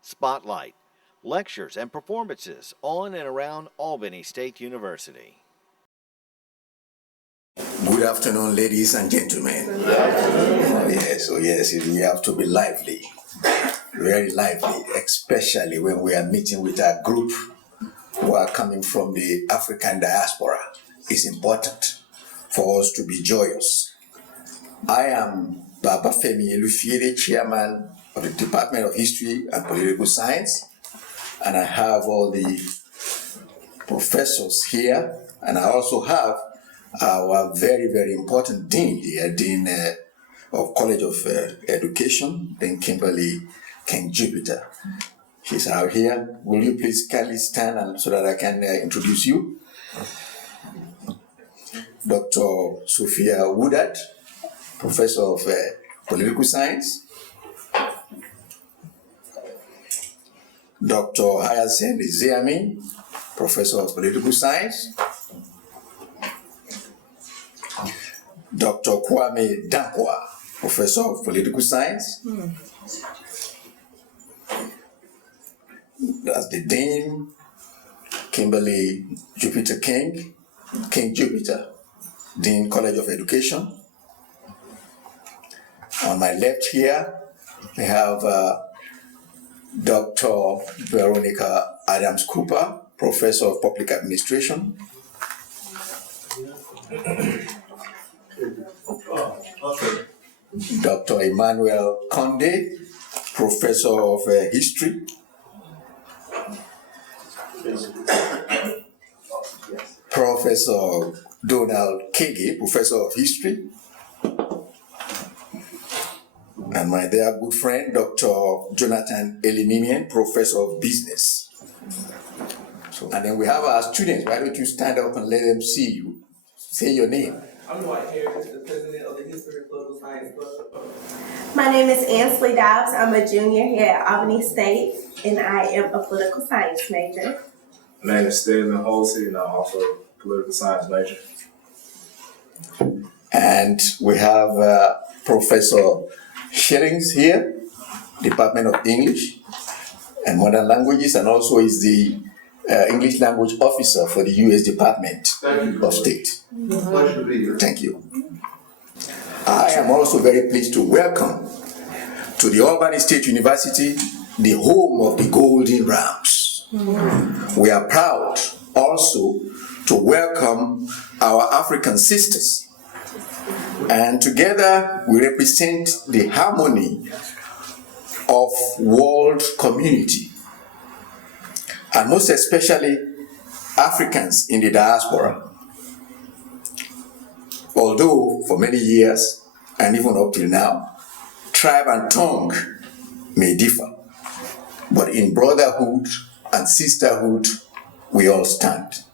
Spotlight, lectures and performances on and around Albany State University. Good afternoon, ladies and gentlemen. Oh yes, we have to be lively, very lively, especially when we are meeting with a group who are coming from the African diaspora. It's important for us to be joyous. I am Baba Femi Elufiere, Chairman of the Department of History and Political Science, and I have all the professors here, and I also have our very, very important dean here, Dean of College of Education, Dean Kimberly King Jupiter. She's out here. Will you please kindly stand so that I can introduce you? Dr. Sophia Woodard, Professor of Political Science. Dr. Hyacinth Iziami, Professor of Political Science. Dr. Kwame Dankwa, Professor of Political Science. That's the Dean, Kimberly Jupiter King Jupiter, Dean, College of Education. On my left here, we have Dr. Veronica Adams Cooper, Professor of Public Administration. Dr. Emmanuel Conde, Professor of History. Professor Donald Kege, Professor of History. And my dear good friend, Dr. Jonathan Elimimian, Professor of Business. And then we have our students. Why don't you stand up and let them see you? Say your name. I'm Dwight Harris, the president of the History and Political Science Club. My name is Ansley Dobbs. I'm a junior here at Albany State, and I am a political science major. My name is Stephen Holsey, and I'm also a political science major. And we have Professor Shillings here, Department of English and Modern Languages, and also is the English language officer for the U.S. Department of State. Pleasure to be here. Thank you. I am also very pleased to welcome to the Albany State University, the home of the Golden Rams. We are proud also to welcome our African sisters, and together we represent the harmony of world community, and most especially Africans in the diaspora. Although for many years, and even up till now, tribe and tongue may differ, but in brotherhood and sisterhood, we all stand.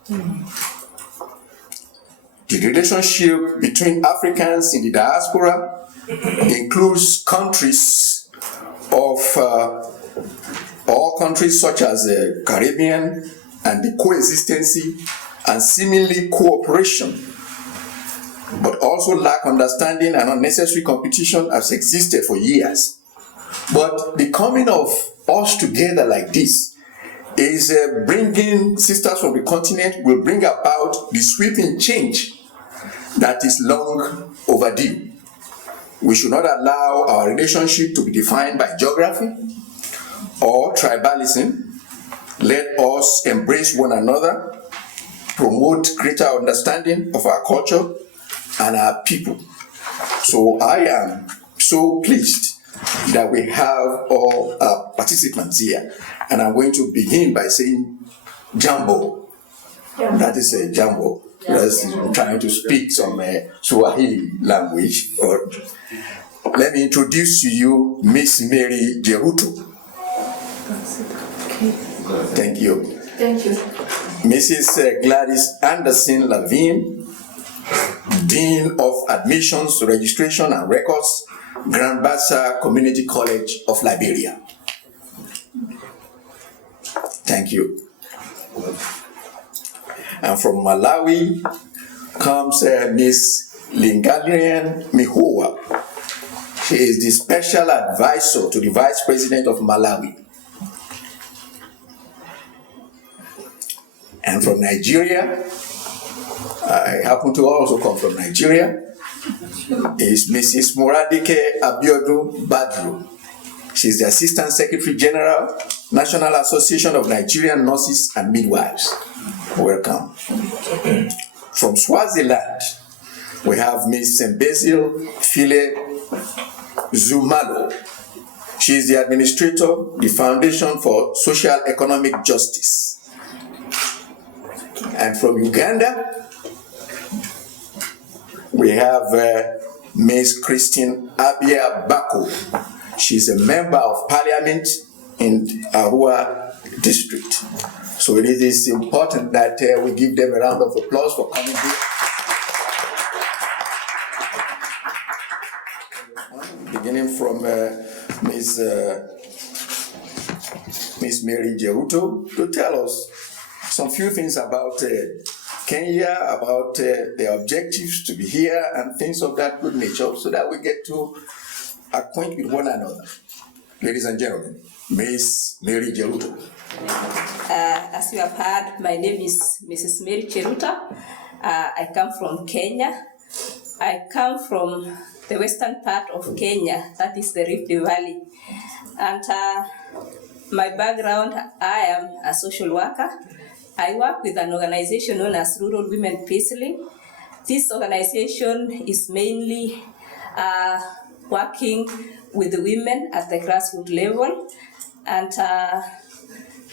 The relationship between Africans in the diaspora includes countries of all countries such as the Caribbean, and the coexistence and seemingly cooperation, but also lack understanding and unnecessary competition has existed for years. But the coming of us together like this is bringing sisters from the continent, will bring about the sweeping change that is long overdue. We should not allow our relationship to be defined by geography or tribalism. Let us embrace one another, promote greater understanding of our culture and our people. So I am so pleased that we have all our participants here. And I'm going to begin by saying Jambo. That is a Jambo. That's trying to speak some Swahili language. Or let me introduce to you Miss Mary Jeruto. Thank you. Thank you. Mrs. Gladys Anderson Lavine, Dean of Admissions, Registration and Records, Grand Bassa Community College of Liberia. Thank you. And from Malawi comes Miss Lingalian Mihoa. She is the special advisor to the Vice President of Malawi. And from Nigeria, I happen to also come from Nigeria, is Mrs. Moradike Abiodun Badru. She's the Assistant Secretary General, National Association of Nigerian Nurses and Midwives. Welcome. From Swaziland, we have Ms. Basil File Zumalo. She is the administrator, the Foundation for Social Economic Justice. And from Uganda, we have Ms. Christine Aviabaco. She's a member of parliament in Arua district. So it is important that we give them a round of applause for coming here. Beginning from Ms. Mary Jeruto to tell us some few things about Kenya, about the objectives to be here and things of that good nature, so that we get to acquaint with one another. Ladies and gentlemen, Ms. Mary Jeruto. As you have heard, my name is Mrs. Mary Cheruta. I come from Kenya. I come from the western part of Kenya, that is the Rift Valley. And my background, I am a social worker. I work with an organization known as Rural Women Peace Link. This organization is mainly working with the women at the grassroots level. And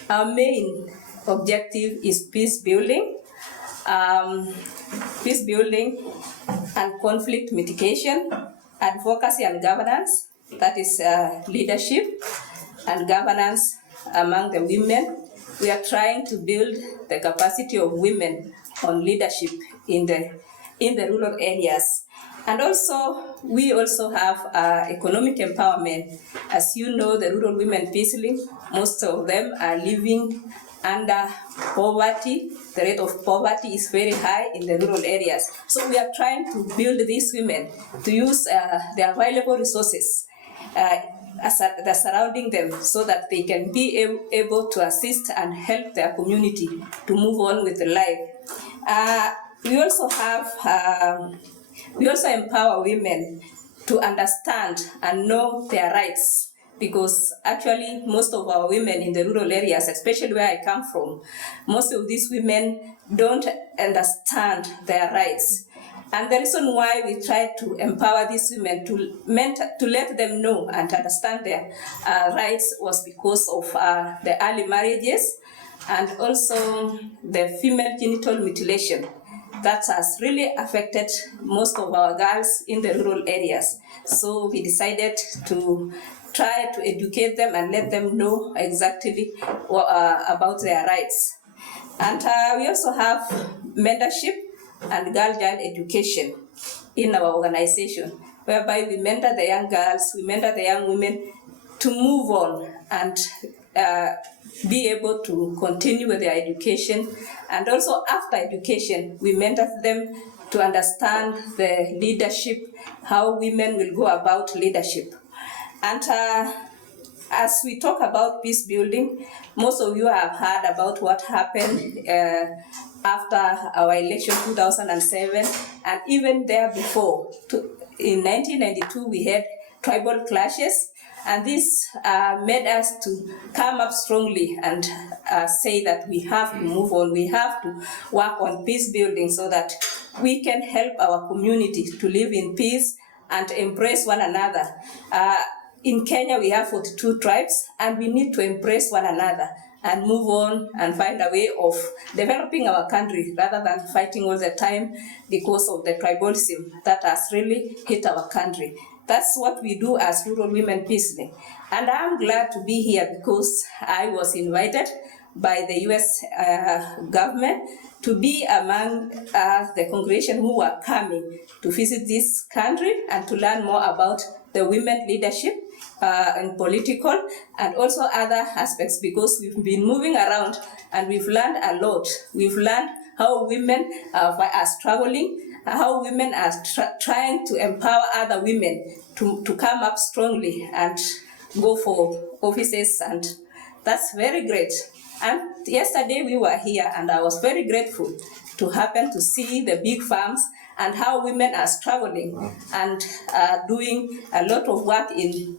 our main objective is peace building and conflict mitigation, advocacy and governance, that is leadership and governance among the women. We are trying to build the capacity of women on leadership in the rural areas. And also, we also have economic empowerment. As you know, the Rural Women Peace Link, most of them are living under poverty. The rate of poverty is very high in the rural areas. So we are trying to build these women to use the available resources that surrounding them, so that they can be able to assist and help their community to move on with life. We also empower women to understand and know their rights, because actually most of our women in the rural areas, especially where I come from, most of these women don't understand their rights. And the reason why we try to empower these women to let them know and understand their rights was because of the early marriages and also the female genital mutilation that has really affected most of our girls in the rural areas. So we decided to try to educate them and let them know exactly about their rights. And we also have mentorship and girl-child education in our organization, whereby we mentor the young girls, we mentor the young women to move on and be able to continue with their education. And also after education, we mentor them to understand the leadership, how women will go about leadership. And as we talk about peace building, most of you have heard about what happened after our election 2007, and even there before. In 1992, we had tribal clashes, and this made us to come up strongly and say that we have to move on, we have to work on peace building so that we can help our community to live in peace and embrace one another. In Kenya, we have 42 tribes, and we need to embrace one another and move on and find a way of developing our country rather than fighting all the time because of the tribalism that has really hit our country. That's what we do as Rural Women Peace Link. And I'm glad to be here because I was invited by the US government to be among the congregation who were coming to visit this country and to learn more about the women leadership and political and also other aspects, because we've been moving around and we've learned a lot. We've learned how women are struggling, how women are trying to empower other women to come up strongly and go for offices and That's very great. And yesterday we were here, and I was very grateful to happen to see the big farms and how women are struggling and doing a lot of work in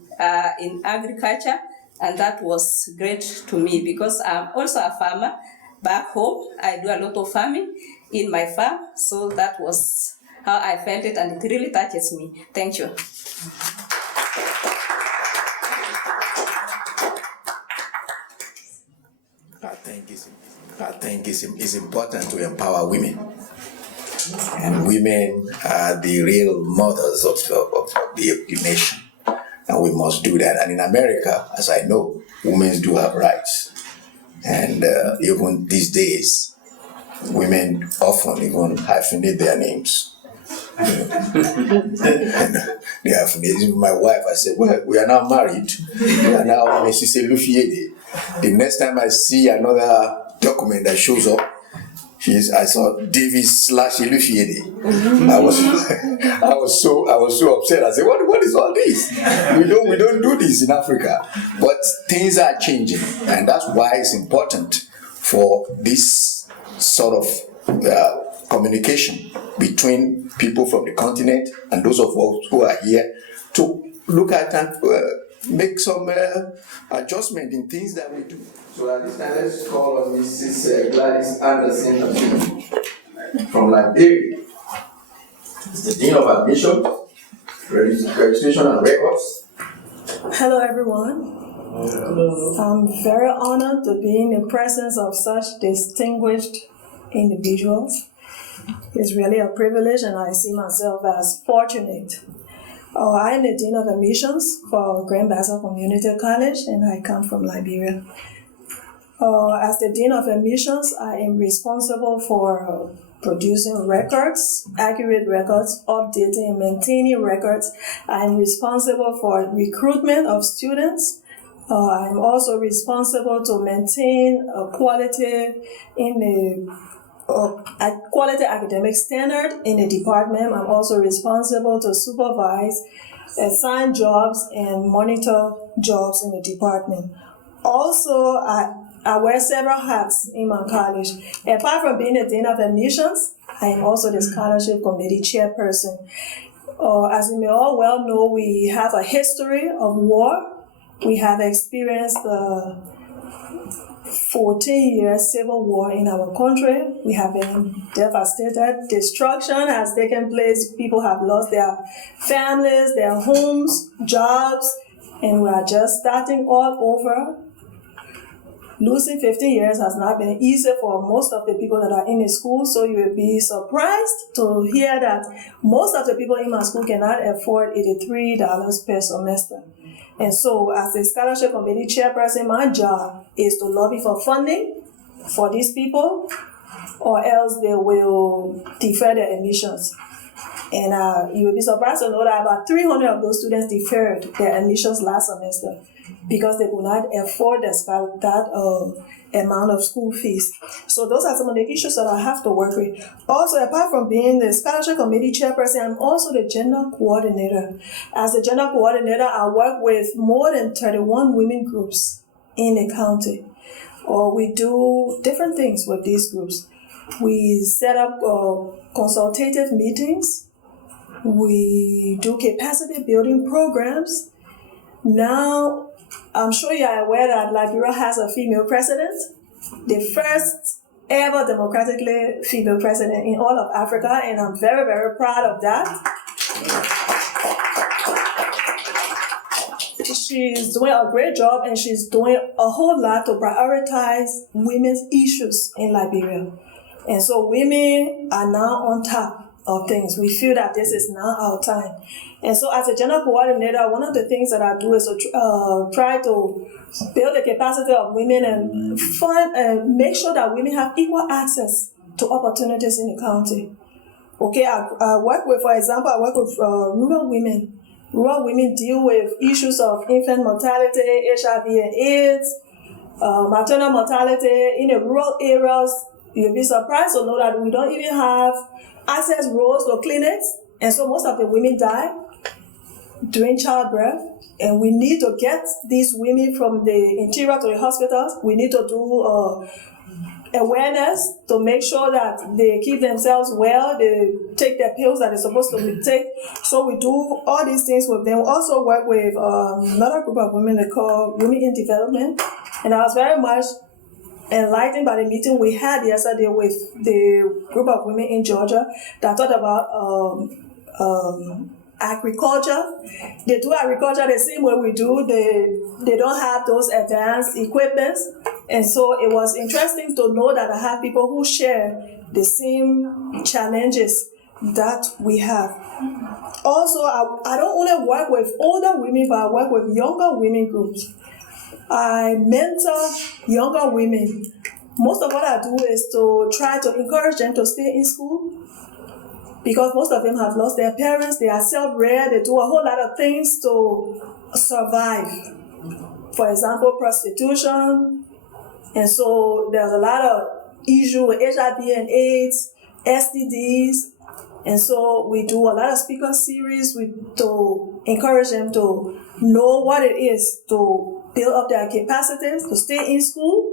agriculture. And that was great to me because I'm also a farmer back home. I do a lot of farming in my farm, so that was how I felt it, and it really touches me. Thank you. I think it's important to empower women. And women are the real mothers of the nation. And we must do that. And in America, as I know, women do have rights. And even these days, women often even hyphenate their names. They hyphenate. My wife, I said, well, we are now married. And now she said, Lufiede. The next time I see another document that shows up, I saw Davis/Elufiede. I was so upset. I said, what is all this? We don't do this in Africa. But things are changing, and that's why it's important for this sort of communication between people from the continent and those of us who are here to look at and make some adjustment in things that we do. So at this time, let's call on Mrs. Gladys Anderson from Liberia. The Dean of Admission, Registration and Records. Hello, everyone. I'm very honored to be in the presence of such distinguished individuals. It's really a privilege, and I see myself as fortunate. I am the Dean of Admissions for Grand Bassel Community College, and I come from Liberia. As the Dean of Admissions, I am responsible for producing records, accurate records, updating and maintaining records. I am responsible for recruitment of students. I'm also responsible to maintain quality quality academic standard in the department. I'm also responsible to supervise, assign jobs, and monitor jobs in the department. Also, I wear several hats in my college. Apart from being a Dean of Admissions, I am also the Scholarship Committee Chairperson. As you may all well know, we have a history of war. We have experienced the 14-year civil war in our country. We have been devastated. Destruction has taken place. People have lost their families, their homes, jobs, and we are just starting all over. Losing 15 years has not been easy for most of the people that are in the school, so you will be surprised to hear that most of the people in my school cannot afford $83 per semester. And so as the Scholarship Committee Chairperson, my job is to lobby for funding for these people, or else they will defer their admissions. And you will be surprised to know that about 300 of those students deferred their admissions last semester because they could not afford that amount of school fees. So those are some of the issues that I have to work with. Also, apart from being the Scholarship Committee Chairperson, I'm also the Gender Coordinator. As the Gender Coordinator, I work with more than 31 women groups in the county. We do different things with these groups. We set up consultative meetings. We do capacity building programs. Now, I'm sure you are aware that Liberia has a female president, the first ever democratically female president in all of Africa, and I'm very, very proud of that. She's doing a great job, and she's doing a whole lot to prioritize women's issues in Liberia. And so women are now on top of things. We feel that this is now our time. And so as a gender coordinator, one of the things that I do is to try to build the capacity of women and make sure that women have equal access to opportunities in the county. Okay, I work with, for example, rural women. Rural women deal with issues of infant mortality, HIV and AIDS, maternal mortality in the rural areas. You'll be surprised to know that we don't even have access roads or clinics, and so most of the women die. during childbirth, and we need to get these women from the interior to the hospitals. We need to do awareness to make sure that they keep themselves well, they take their pills that they're supposed to take. So we do all these things with them. We also work with another group of women they call Women in Development. And I was very much enlightened by the meeting we had yesterday with the group of women in Georgia that talked about agriculture. They do agriculture the same way we do. They don't have those advanced equipment. And so it was interesting to know that I have people who share the same challenges that we have. Also, I don't only work with older women, but I work with younger women groups. I mentor younger women. Most of what I do is to try to encourage them to stay in school, because most of them have lost their parents, they are self-reared, they do a whole lot of things to survive. For example, prostitution. And so there's a lot of issues with HIV and AIDS, STDs. And so we do a lot of speaker series to encourage them to know what it is to build up their capacities, to stay in school,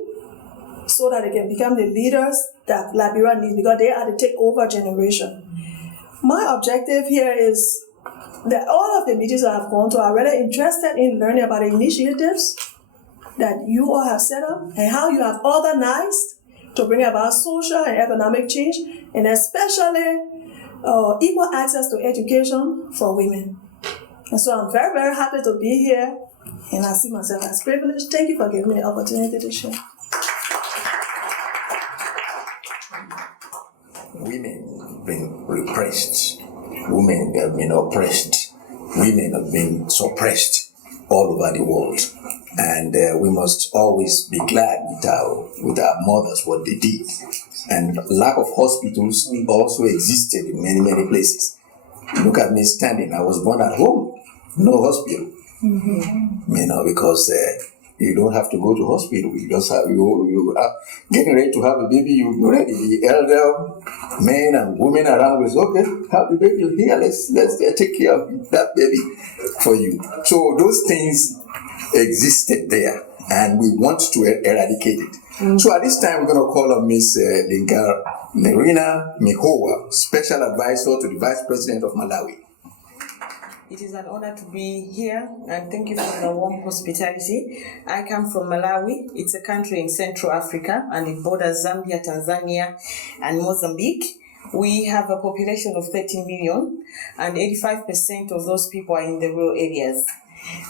so that they can become the leaders that Liberia needs, because they are the takeover generation. My objective here is that all of the meetings I have gone to are really interested in learning about the initiatives that you all have set up and how you have organized to bring about social and economic change, and especially equal access to education for women. And so I'm very, very happy to be here, and I see myself as privileged. Thank you for giving me the opportunity to share. Women have been repressed. Women have been oppressed. Women have been suppressed all over the world. And we must always be glad with our mothers, what they did. And lack of hospitals also existed in many, many places. Look at me standing. I was born at home, no hospital. Because you don't have to go to hospital. You just have you are getting ready to have a baby. You ready. The elder men and women around will say, okay, have the baby here. Let's take care of that baby for you. So those things existed there, and we want to eradicate it. So at this time, we're going to call on Miss Nerina Mihowa, Special Advisor to the Vice President of Malawi. It is an honor to be here, and thank you for the warm hospitality. I come from Malawi. It's a country in Central Africa, and it borders Zambia, Tanzania, and Mozambique. We have a population of 13 million, and 85% of those people are in the rural areas.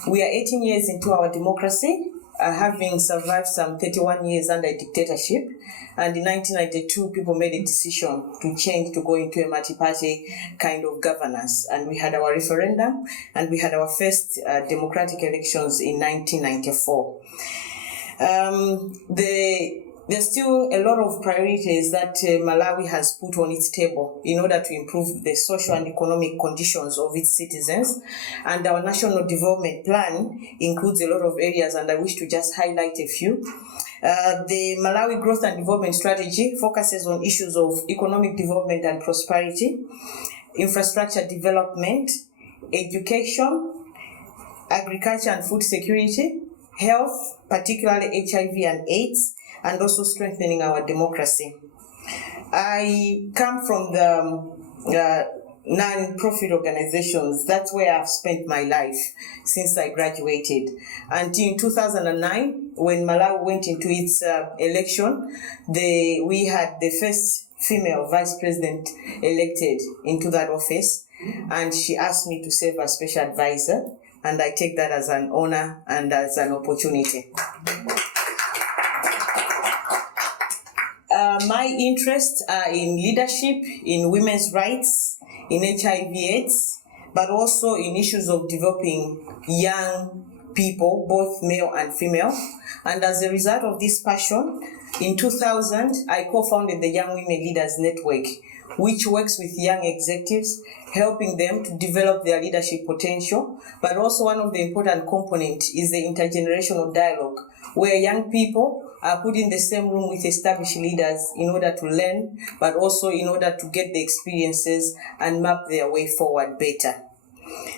We are 18 years into our democracy, having survived some 31 years under dictatorship. And in 1992, people made a decision to change, to go into a multi-party kind of governance. And we had our referendum, and we had our first democratic elections in 1994. There's still a lot of priorities that Malawi has put on its table in order to improve the social and economic conditions of its citizens. And our national development plan includes a lot of areas, and I wish to just highlight a few. The Malawi Growth and Development Strategy focuses on issues of economic development and prosperity, infrastructure development, education, agriculture and food security, health, particularly HIV and AIDS, and also strengthening our democracy. I come from the non-profit organizations. That's where I've spent my life since I graduated. Until 2009, when Malawi went into its election, we had the first female vice president elected into that office, and she asked me to serve as special advisor, and I take that as an honor and as an opportunity. My interests are in leadership, in women's rights, in HIV/AIDS, but also in issues of developing young people, both male and female. And as a result of this passion, in 2000, I co-founded the Young Women Leaders Network, which works with young executives, helping them to develop their leadership potential. But also one of the important components is the intergenerational dialogue, where young people are put in the same room with established leaders in order to learn, but also in order to get the experiences and map their way forward better.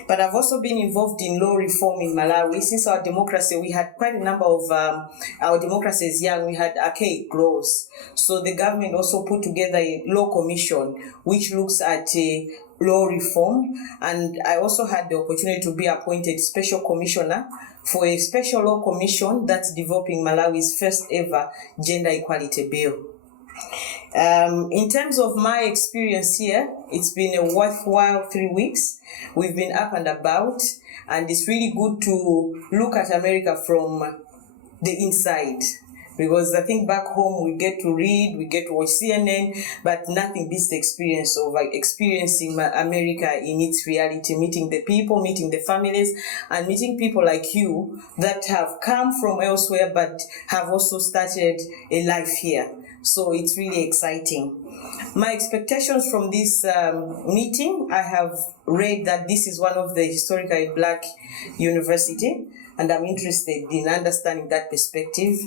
But I've also been involved in law reform in Malawi. Since our democracy, we had quite a number of, our democracy is young, we had archaic laws. So the government also put together a law commission which looks at law reform, and I also had the opportunity to be appointed special commissioner for a special law commission that's developing Malawi's first ever gender equality bill. In terms of my experience here, it's been a worthwhile 3 weeks. We've been up and about, and it's really good to look at America from the inside. Because I think back home we get to read, we get to watch CNN, but nothing beats the experience of experiencing America in its reality, meeting the people, meeting the families, and meeting people like you that have come from elsewhere but have also started a life here. So it's really exciting. My expectations from this meeting, I have read that this is one of the historically black university, and I'm interested in understanding that perspective.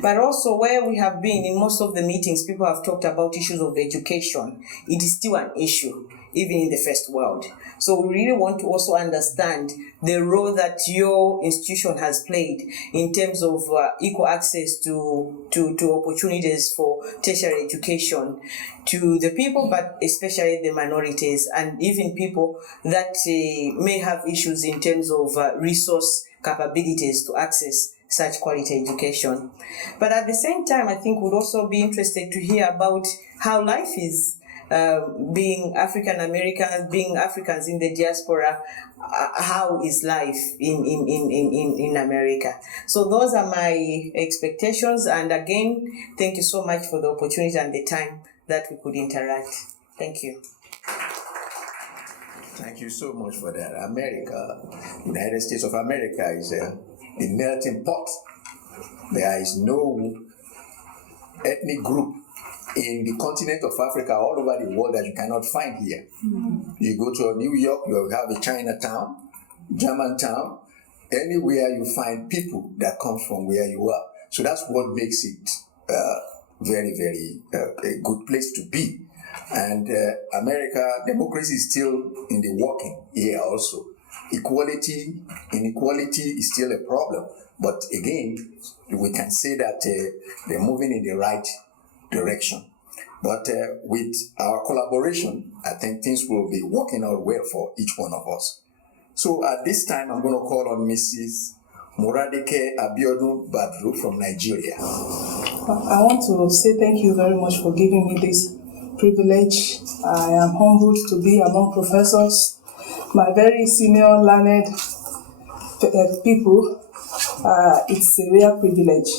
But also where we have been in most of the meetings, people have talked about issues of education. It is still an issue, even in the first world. So we really want to also understand the role that your institution has played in terms of equal access to opportunities for tertiary education to the people, but especially the minorities and even people that may have issues in terms of resource capabilities to access such quality education. But at the same time, I think we'd also be interested to hear about how life is being African Americans, being Africans in the diaspora. How is life in America? So those are my expectations, and again, thank you so much for the opportunity and the time that we could interact. Thank you. Thank you so much for that. America, United States of America, is the melting pot. There is no ethnic group in the continent of Africa, all over the world, that you cannot find here. Mm-hmm. You go to New York, you have a Chinatown, Germantown. Anywhere you find people that come from where you are. So that's what makes it very, very a good place to be. And America, democracy is still in the working here also. Inequality is still a problem. But again, we can say that they're moving in the right direction. But with our collaboration, I think things will be working out well for each one of us. So at this time, I'm going to call on Mrs. Moradeke Abiodun Badru from Nigeria. I want to say thank you very much for giving me this privilege. I am humbled to be among professors, my very senior learned people. It's a real privilege.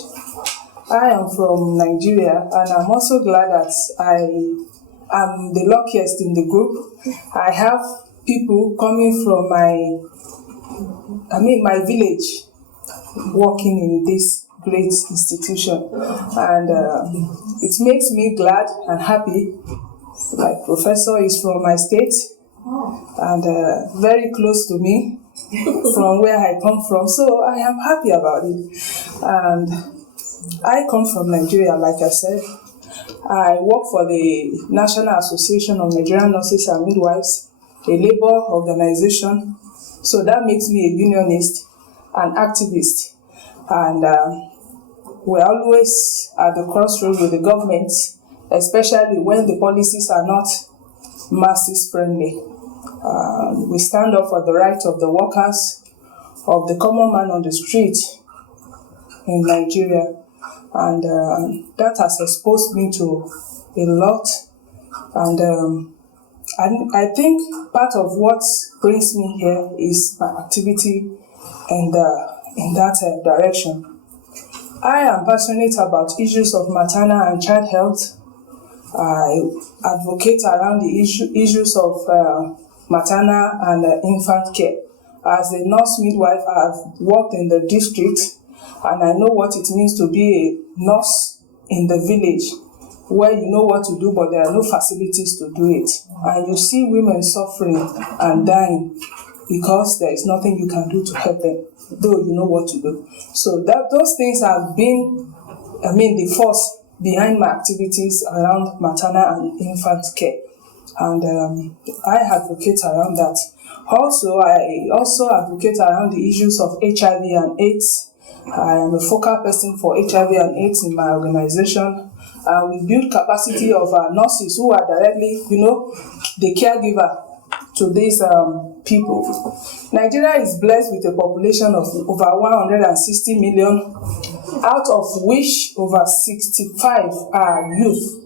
I am from Nigeria, and I'm also glad that I am the luckiest in the group. I have people coming from my village, working in this great institution, and it makes me glad and happy. My professor is from my state and very close to me from where I come from, so I am happy about it. And I come from Nigeria, like I said. I work for the National Association of Nigerian Nurses and Midwives, a labor organization, so that makes me a unionist, an activist, and we're always at the crossroads with the government, especially when the policies are not masses friendly. We stand up for the rights of the workers, of the common man on the street in Nigeria, and that has exposed me to a lot. And I think part of what brings me here is my activity in that direction. I am passionate about issues of maternal and child health. I advocate around the issues of maternal and infant care. As a nurse midwife, I have worked in the district, and I know what it means to be a nurse in the village, where you know what to do, but there are no facilities to do it. And you see women suffering and dying because there is nothing you can do to help them, though you know what to do. So those things have been, the force behind my activities around maternal and infant care. And I advocate around that. Also, I also advocate around the issues of HIV and AIDS. I am a focal person for HIV and AIDS in my organization. We build capacity of our nurses who are directly, the caregiver to these people. Nigeria is blessed with a population of over 160 million, out of which over 65 are youth.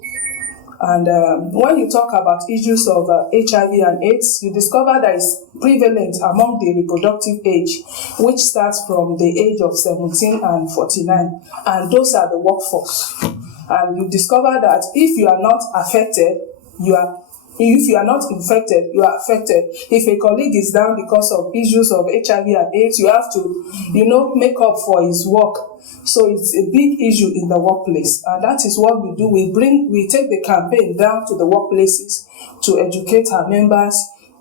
And when you talk about issues of HIV and AIDS, you discover that it's prevalent among the reproductive age, which starts from the age of 17 and 49, and those are the workforce. And you discover that if you are not affected, if you are not infected, you are affected. If a colleague is down because of issues of HIV and AIDS, you have to, make up for his work. So it's a big issue in the workplace, and that is what we do. We take the campaign down to the workplaces to educate our members,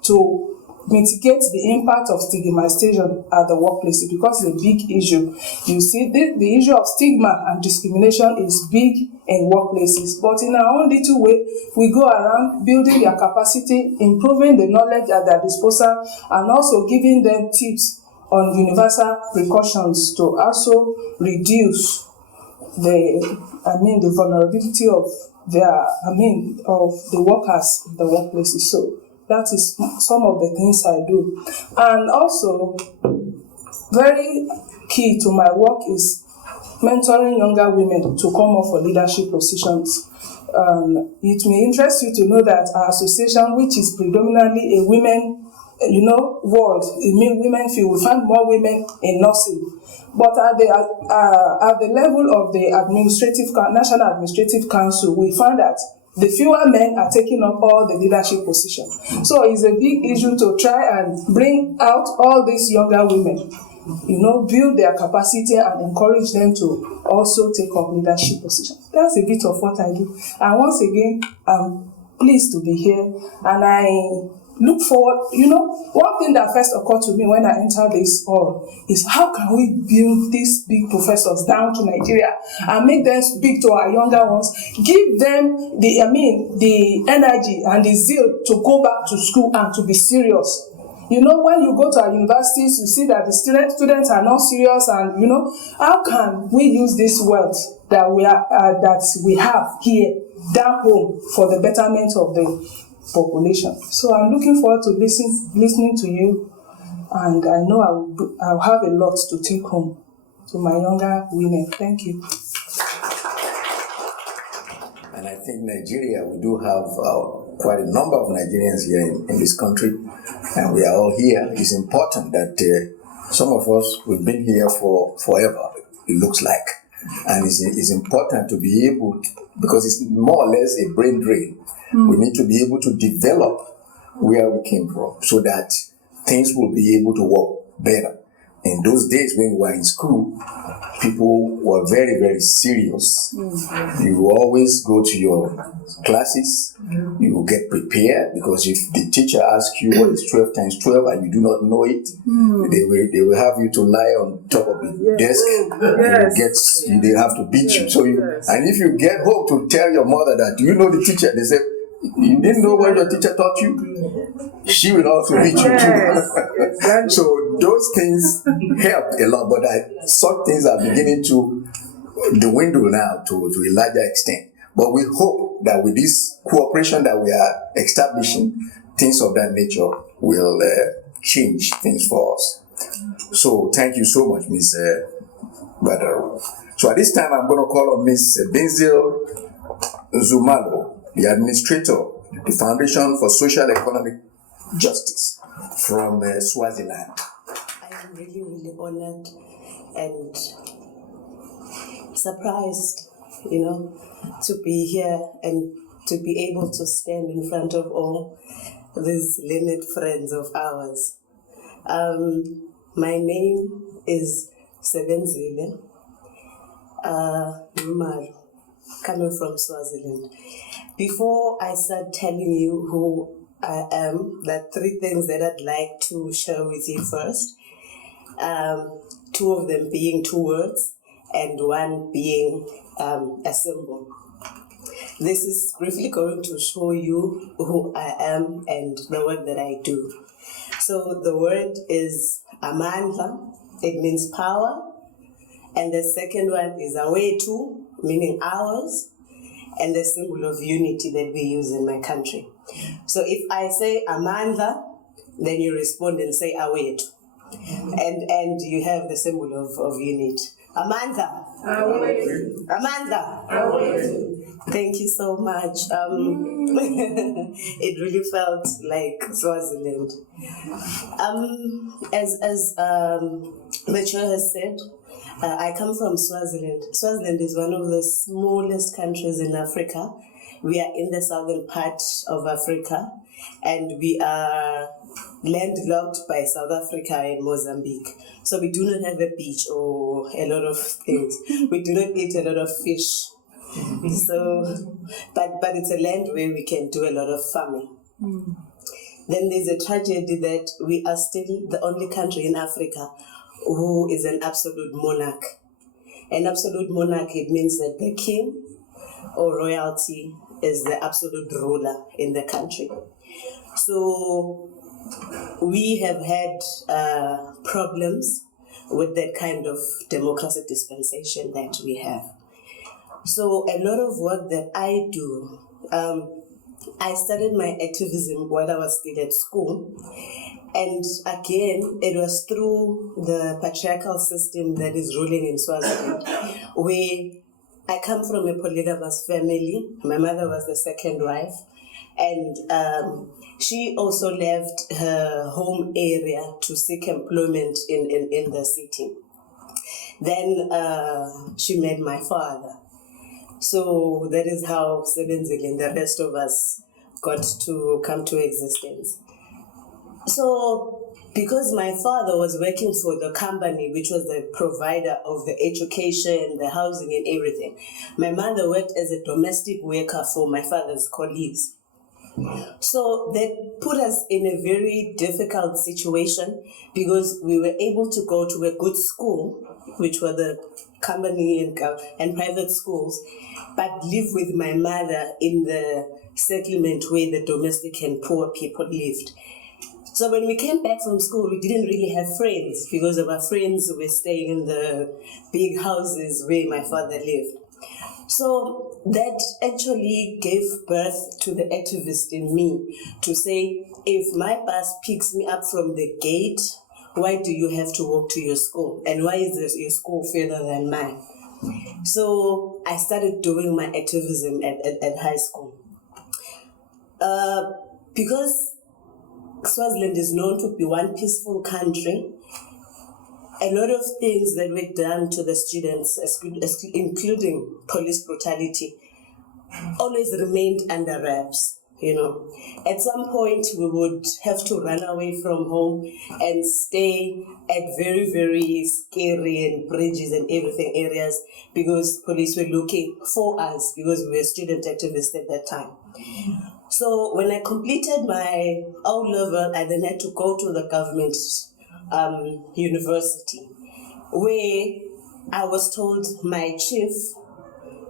to mitigate the impact of stigmatization at the workplace, because it's a big issue. You see, the issue of stigma and discrimination is big in workplaces, but in our own little way, we go around building their capacity, improving the knowledge at their disposal, and also giving them tips on universal precautions to also reduce the vulnerability of the workers in the workplaces. So that is some of the things I do. And also, very key to my work is mentoring younger women to come up for leadership positions. It may interest you to know that our association, which is predominantly a women world, women field, we find more women in nursing. But at the level of the National Administrative Council, we find that the fewer men are taking up all the leadership positions. So it's a big issue to try and bring out all these younger women, build their capacity and encourage them to also take up leadership positions. That's a bit of what I do. And once again, I'm pleased to be here, and I look forward. One thing that first occurred to me when I entered this hall is how can we build these big professors down to Nigeria and make them speak to our younger ones, give them the energy and the zeal to go back to school and to be serious. When you go to our universities, you see that the students are not serious, and how can we use this wealth that we have here down home for the betterment of the population. So I'm looking forward to listening to you, and I know I'll have a lot to take home to my younger women. Thank you. And I think Nigeria, we do have quite a number of Nigerians here in this country, and we are all here. It's important that some of us, we've been here for forever, it looks like. And it's important to be able, because it's more or less a brain drain. We need to be able to develop where we came from so that things will be able to work better. In those days when we were in school, people were very, very serious. You will always go to your classes, you will get prepared, because if the teacher asks you what is 12 times 12 and you do not know it, they will have you to lie on top of the desk. They have to beat you. So and if you get home to tell your mother that, do you know the teacher? They say, you didn't know what your teacher taught you? She will also beat you too. So those things helped a lot, but such things are beginning to dwindle now to a larger extent. But we hope that with this cooperation that we are establishing, things of that nature will change things for us. So thank you so much, Ms. Badaro. So at this time, I'm going to call on Ms. Benzil Zumalo, the administrator, the Foundation for Social Economic Justice from Swaziland. I am really, really honored and surprised, to be here and to be able to stand in front of all these learned friends of ours. My name is Sebenzile Rumalo, coming from Swaziland. Before I start telling you who I am, there are three things that I'd like to share with you first. Two of them being two words and one being a symbol. This is briefly going to show you who I am and the work that I do. So the word is amandla, it means power. And the second one is awetu, meaning ours, and the symbol of unity that we use in my country. So if I say amandla, then you respond and say awetu. And you have the symbol of unity. Amandla. Amandla. Thank you so much. It really felt like Swaziland. As the chair has said, I come from Swaziland. Swaziland is one of the smallest countries in Africa. We are in the southern part of Africa, and we are landlocked by South Africa and Mozambique. So we do not have a beach or a lot of things. We do not eat a lot of fish. So, but it's a land where we can do a lot of farming. Then there's a tragedy that we are still the only country in Africa who is an absolute monarch. An absolute monarch, it means that the king or royalty is the absolute ruler in the country. So we have had problems with that kind of democracy dispensation that we have. So a lot of work that I do, I started my activism while I was still at school. And again, it was through the patriarchal system that is ruling in Swaziland, where I come from a polygamous family. My mother was the second wife, and she also left her home area to seek employment in the city. Then she met my father. So that is how Sebenzile and the rest of us got to come to existence. So because my father was working for the company, which was the provider of the education, the housing and everything, my mother worked as a domestic worker for my father's colleagues. So that put us in a very difficult situation because we were able to go to a good school, which were the company and private schools, but live with my mother in the settlement where the domestic and poor people lived. So when we came back from school, we didn't really have friends because our friends were staying in the big houses where my father lived. So that actually gave birth to the activist in me to say, if my bus picks me up from the gate, why do you have to walk to your school? And why is your school further than mine? So I started doing my activism at high school. Because Swaziland is known to be one peaceful country, a lot of things that were done to the students, including police brutality, always remained under wraps. You know, at some point we would have to run away from home and stay at very, very scary and bridges and everything areas because police were looking for us because we were student activists at that time. So when I completed my O-level, I then had to go to the government university, where I was told my chief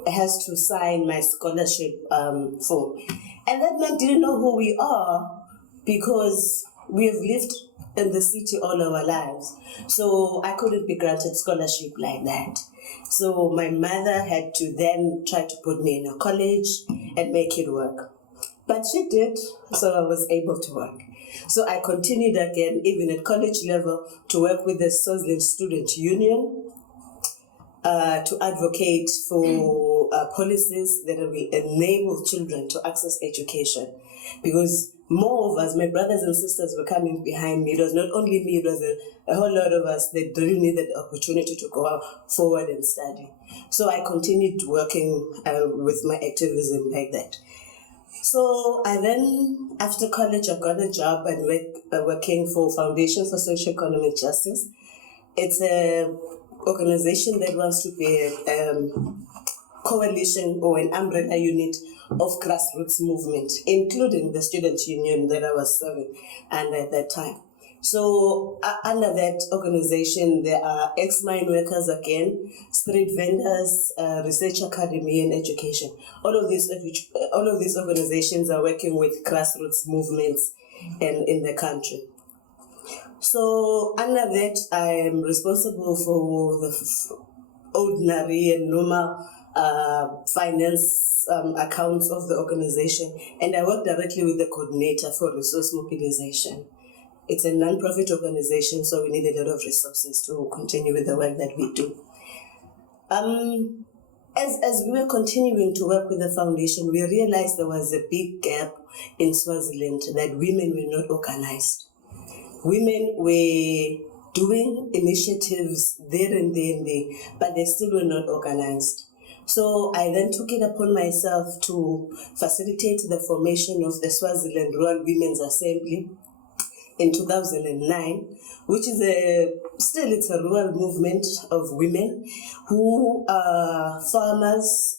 has to sign my scholarship form. And that man didn't know who we are because we have lived in the city all our lives. So I couldn't be granted scholarship like that. So my mother had to then try to put me in a college and make it work. But she did, so I was able to work. So I continued again, even at college level, to work with the Swaziland Student Union to advocate for policies that will enable children to access education. Because more of us, my brothers and sisters, were coming behind me. It was not only me, it was a whole lot of us that really needed the opportunity to go forward and study. So I continued working with my activism like that. So I then, after college, I got a job and working for Foundation for Socio-Economic Justice. It's an organization that wants to be a coalition or an umbrella unit of grassroots movement, including the student union that I was serving and at that time. So under that organization, there are ex-mine workers again, street vendors, research academy, and education. All of these organizations are working with grassroots movements in the country. So under that, I am responsible for the ordinary and normal finance accounts of the organization, and I work directly with the coordinator for resource mobilization. It's a non-profit organization, so we need a lot of resources to continue with the work that we do. As we were continuing to work with the foundation, we realized there was a big gap in Swaziland, that women were not organized. Women were doing initiatives there and there, but they still were not organized. So I then took it upon myself to facilitate the formation of the Swaziland Rural Women's Assembly in 2009, which is it's a rural movement of women who are farmers,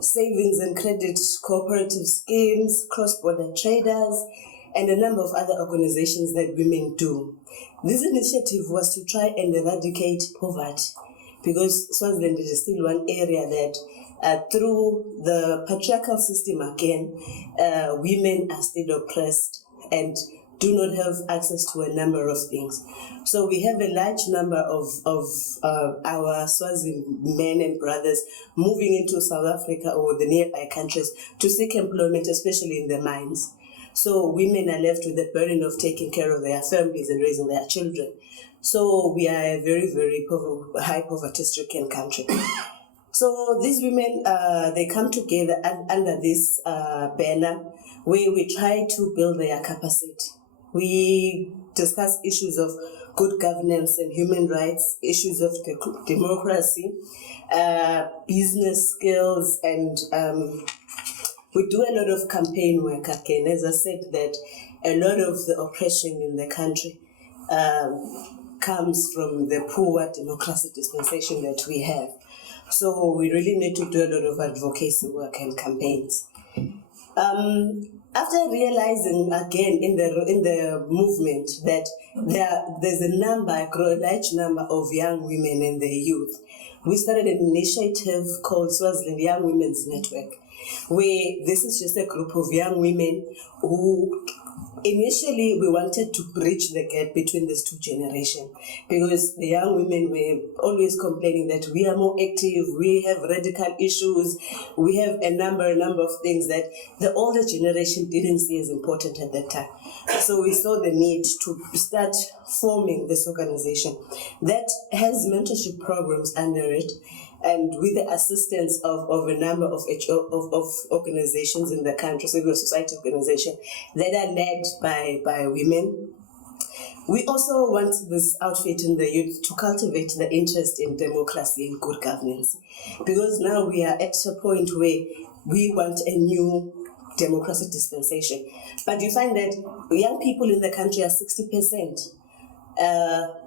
savings and credit cooperative schemes, cross-border traders, and a number of other organizations that women do. This initiative was to try and eradicate poverty, because Swaziland is still one area that through the patriarchal system again, women are still oppressed and do not have access to a number of things. So we have a large number of our Swazi men and brothers moving into South Africa or the nearby countries to seek employment, especially in the mines. So women are left with the burden of taking care of their families and raising their children. So we are a very, very high poverty-stricken country. So these women, they come together under this banner where we try to build their capacity. We discuss issues of good governance and human rights, issues of democracy, business skills, and we do a lot of campaign work again. As I said, that a lot of the oppression in the country comes from the poor democracy dispensation that we have. So we really need to do a lot of advocacy work and campaigns. After realizing again in the movement that there's a large number of young women and their youth, we started an initiative called Swaziland Young Women's Network, where this is just a group of young women who initially we wanted to bridge the gap between these two generations, because the young women were always complaining that we are more active, we have radical issues, we have a number of things that the older generation didn't see as important at that time. So we saw the need to start forming this organization that has mentorship programs under it, and with the assistance of a number of organizations in the country, civil society organizations that are led by women. We also want this outfit in the youth to cultivate the interest in democracy and good governance, because now we are at a point where we want a new democracy dispensation. But you find that young people in the country are 60%.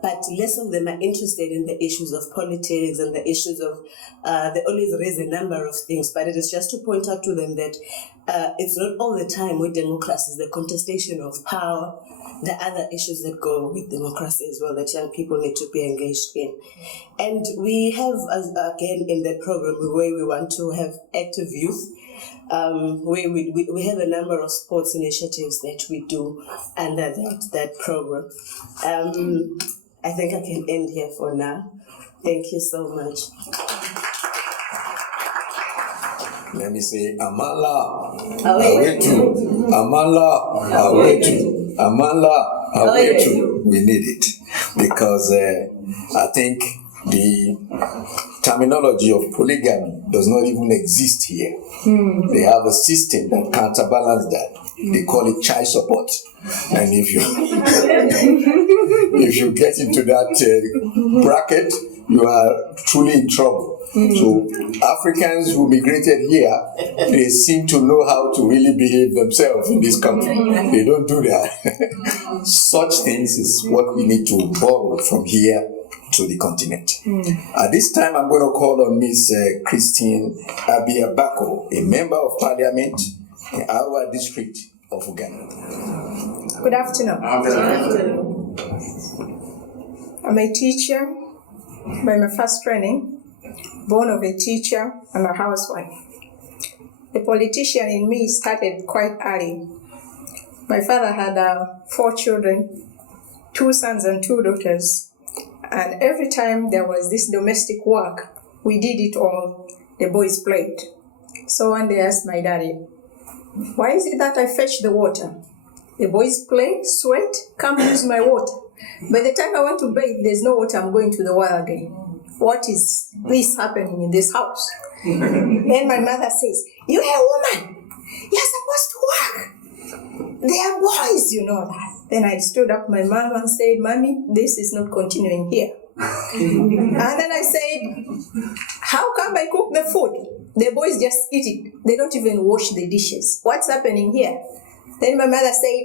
But less of them are interested in the issues of politics and the issues of, they always raise a number of things, but it is just to point out to them that it's not all the time with democracy, the contestation of power, the other issues that go with democracy as well that young people need to be engaged in. And we have, again, in that program, where we want to have active youth, where we have a number of sports initiatives that we do under that program. I think I can end here for now. Thank you so much. Let me say, Amala, Awetu, Amala, Awetu, Amala, Awetu. We need it, because I think the terminology of polygamy does not even exist here. They have a system that counterbalances that. They call it child support. And if you get into that bracket, you are truly in trouble. So Africans who migrated here, they seem to know how to really behave themselves in this country. They don't do that. Such things is what we need to borrow from here to the continent. At this time, I'm going to call on Miss Christine Aviabaco, a member of parliament in our district of Uganda. Good afternoon. I'm a teacher by my first training, born of a teacher and a housewife. The politician in me started quite early. My father had 4 children, 2 sons and 2 daughters. And every time there was this domestic work, we did it all. The boys played. So one day I asked my daddy, why is it that I fetch the water? The boys play, sweat, come use my water. By the time I want to bathe, there's no water, I'm going to the well again. What is this happening in this house? Then my mother says, you're a woman, you're supposed to work. They are boys, you know that. Then I stood up my mom and said, Mommy, this is not continuing here. And then I said, how come I cook the food? The boys just eat it. They don't even wash the dishes. What's happening here? Then my mother said,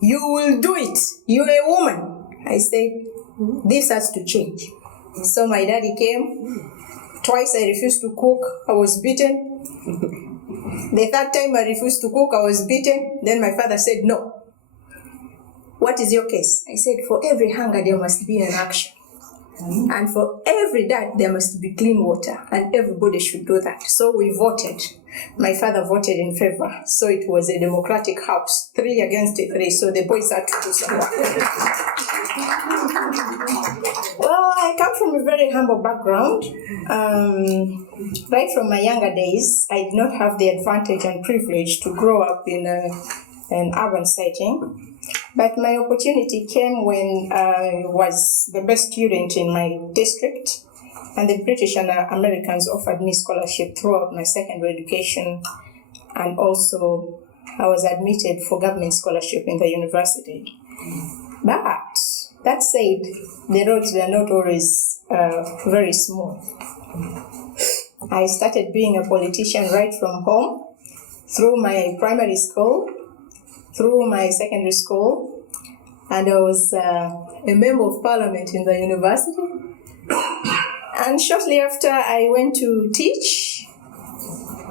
you will do it. You're a woman. I said, this has to change. So my daddy came. Twice I refused to cook. I was beaten. The third time I refused to cook, I was beaten. Then my father said, no. What is your case? I said, for every hunger, there must be an action. And for every dirt, there must be clean water. And everybody should do that. So we voted. My father voted in favor. So it was a democratic house, 3 against 3. So the boys had to do some work. Well, I come from a very humble background. Right from my younger days, I did not have the advantage and privilege to grow up in an urban setting. But my opportunity came when I was the best student in my district, and the British and Americans offered me scholarship throughout my secondary education, and also I was admitted for government scholarship in the university. But that said, the roads were not always very smooth. I started being a politician right from home, through my primary school, through my secondary school, and I was a member of parliament in the university. And shortly after, I went to teach.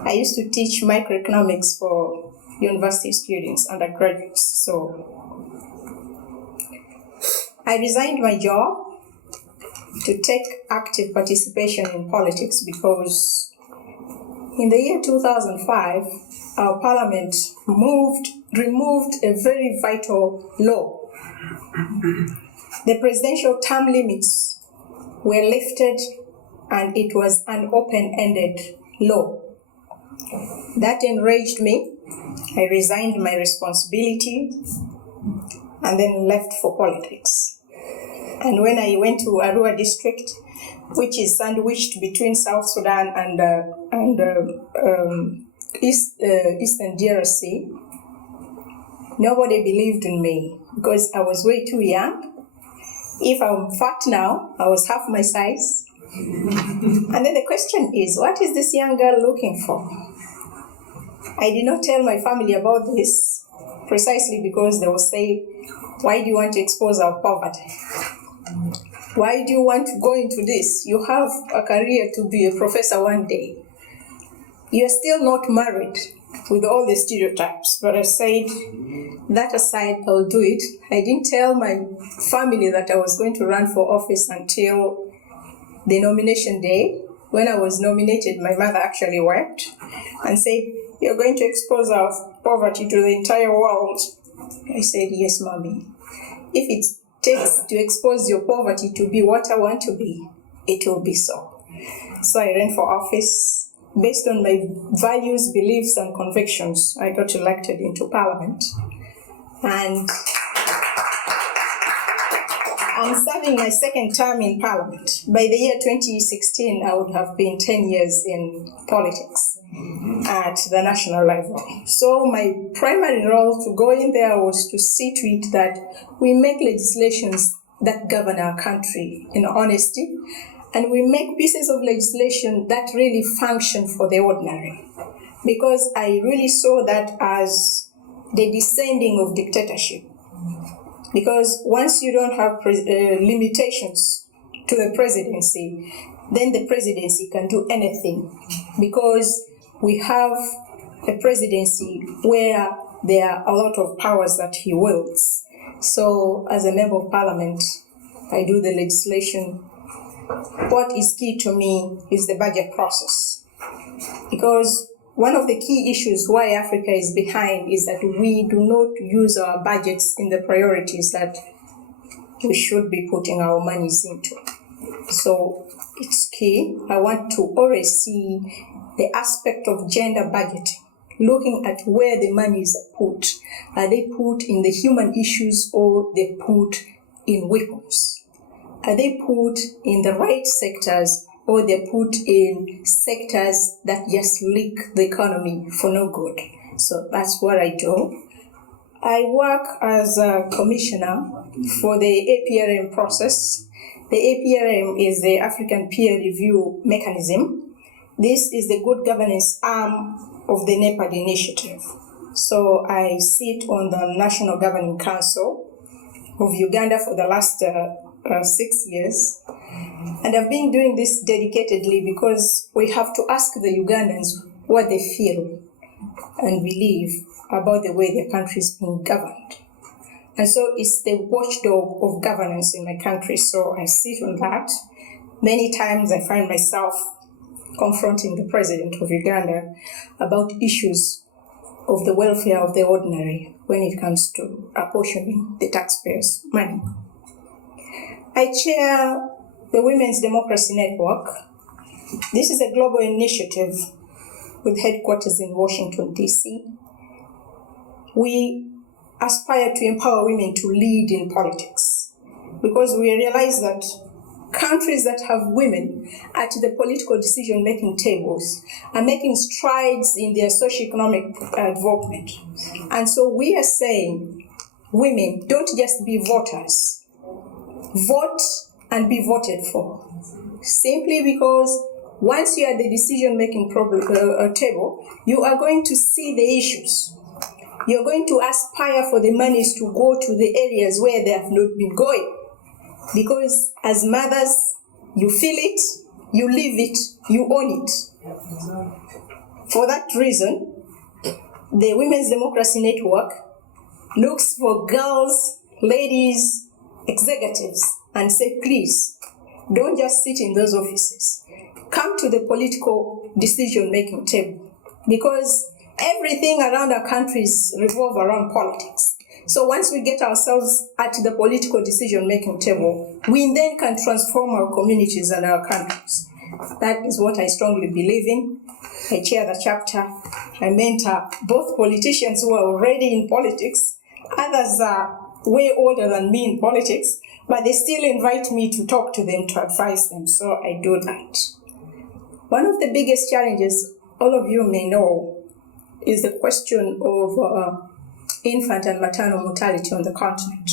I used to teach microeconomics for university students, undergraduates. So I resigned my job to take active participation in politics because in the year 2005, our parliament removed a very vital law. The presidential term limits were lifted, and it was an open-ended law. That enraged me. I resigned my responsibility and then left for politics. And when I went to Arua district, which is sandwiched between South Sudan and Eastern DRC, nobody believed in me because I was way too young. If I'm fat now, I was half my size. And then the question is, what is this young girl looking for? I did not tell my family about this precisely because they will say, why do you want to expose our poverty? Why do you want to go into this? You have a career to be a professor one day. You're still not married, with all the stereotypes. But I said, that aside, I'll do it. I didn't tell my family that I was going to run for office until the nomination day. When I was nominated, my mother actually wept and said, you're going to expose our poverty to the entire world. I said, yes, Mommy. If it takes to expose your poverty to be what I want to be, it will be so. So I ran for office. Based on my values, beliefs, and convictions, I got elected into parliament. And I'm serving my second term in parliament. By the year 2016, I would have been 10 years in politics at the national level. So my primary role to go in there was to see to it that we make legislations that govern our country in honesty, and we make pieces of legislation that really function for the ordinary. Because I really saw that as the descending of dictatorship. Because once you don't have limitations to the presidency, then the presidency can do anything. Because we have a presidency where there are a lot of powers that he wields. So as a member of parliament, I do the legislation. What is key to me is the budget process. Because one of the key issues why Africa is behind is that we do not use our budgets in the priorities that we should be putting our monies into. So it's key. I want to always see the aspect of gender budgeting, looking at where the monies are put. Are they put in the human issues or they put in weapons? Are they put in the right sectors or they put in sectors that just leak the economy for no good? So that's what I do. I work as a commissioner for the APRM process. The APRM is the African Peer Review Mechanism. This is the good governance arm of the NEPAD initiative. So I sit on the National Governing Council of Uganda for the last 6 years. And I've been doing this dedicatedly because we have to ask the Ugandans what they feel and believe about the way their country is being governed. And so it's the watchdog of governance in my country. So I sit on that. Many times I find myself confronting the president of Uganda about issues of the welfare of the ordinary when it comes to apportioning the taxpayers' money. I chair the Women's Democracy Network. This is a global initiative with headquarters in Washington, D.C. We aspire to empower women to lead in politics because we realize that countries that have women at the political decision-making tables are making strides in their socio-economic development. And so we are saying, women, don't just be voters. Vote and be voted for. Simply because once you are at the decision-making table, you are going to see the issues. You're going to aspire for the monies to go to the areas where they have not been going. Because as mothers, you feel it, you live it, you own it. For that reason, the Women's Democracy Network looks for girls, ladies, executives, and say, please, don't just sit in those offices. Come to the political decision-making table. Because everything around our countries revolve around politics. So once we get ourselves at the political decision-making table, we then can transform our communities and our countries. That is what I strongly believe in. I chair the chapter. I mentor both politicians who are already in politics. Others are way older than me in politics, but they still invite me to talk to them, to advise them, so I do that. One of the biggest challenges all of you may know is the question of infant and maternal mortality on the continent.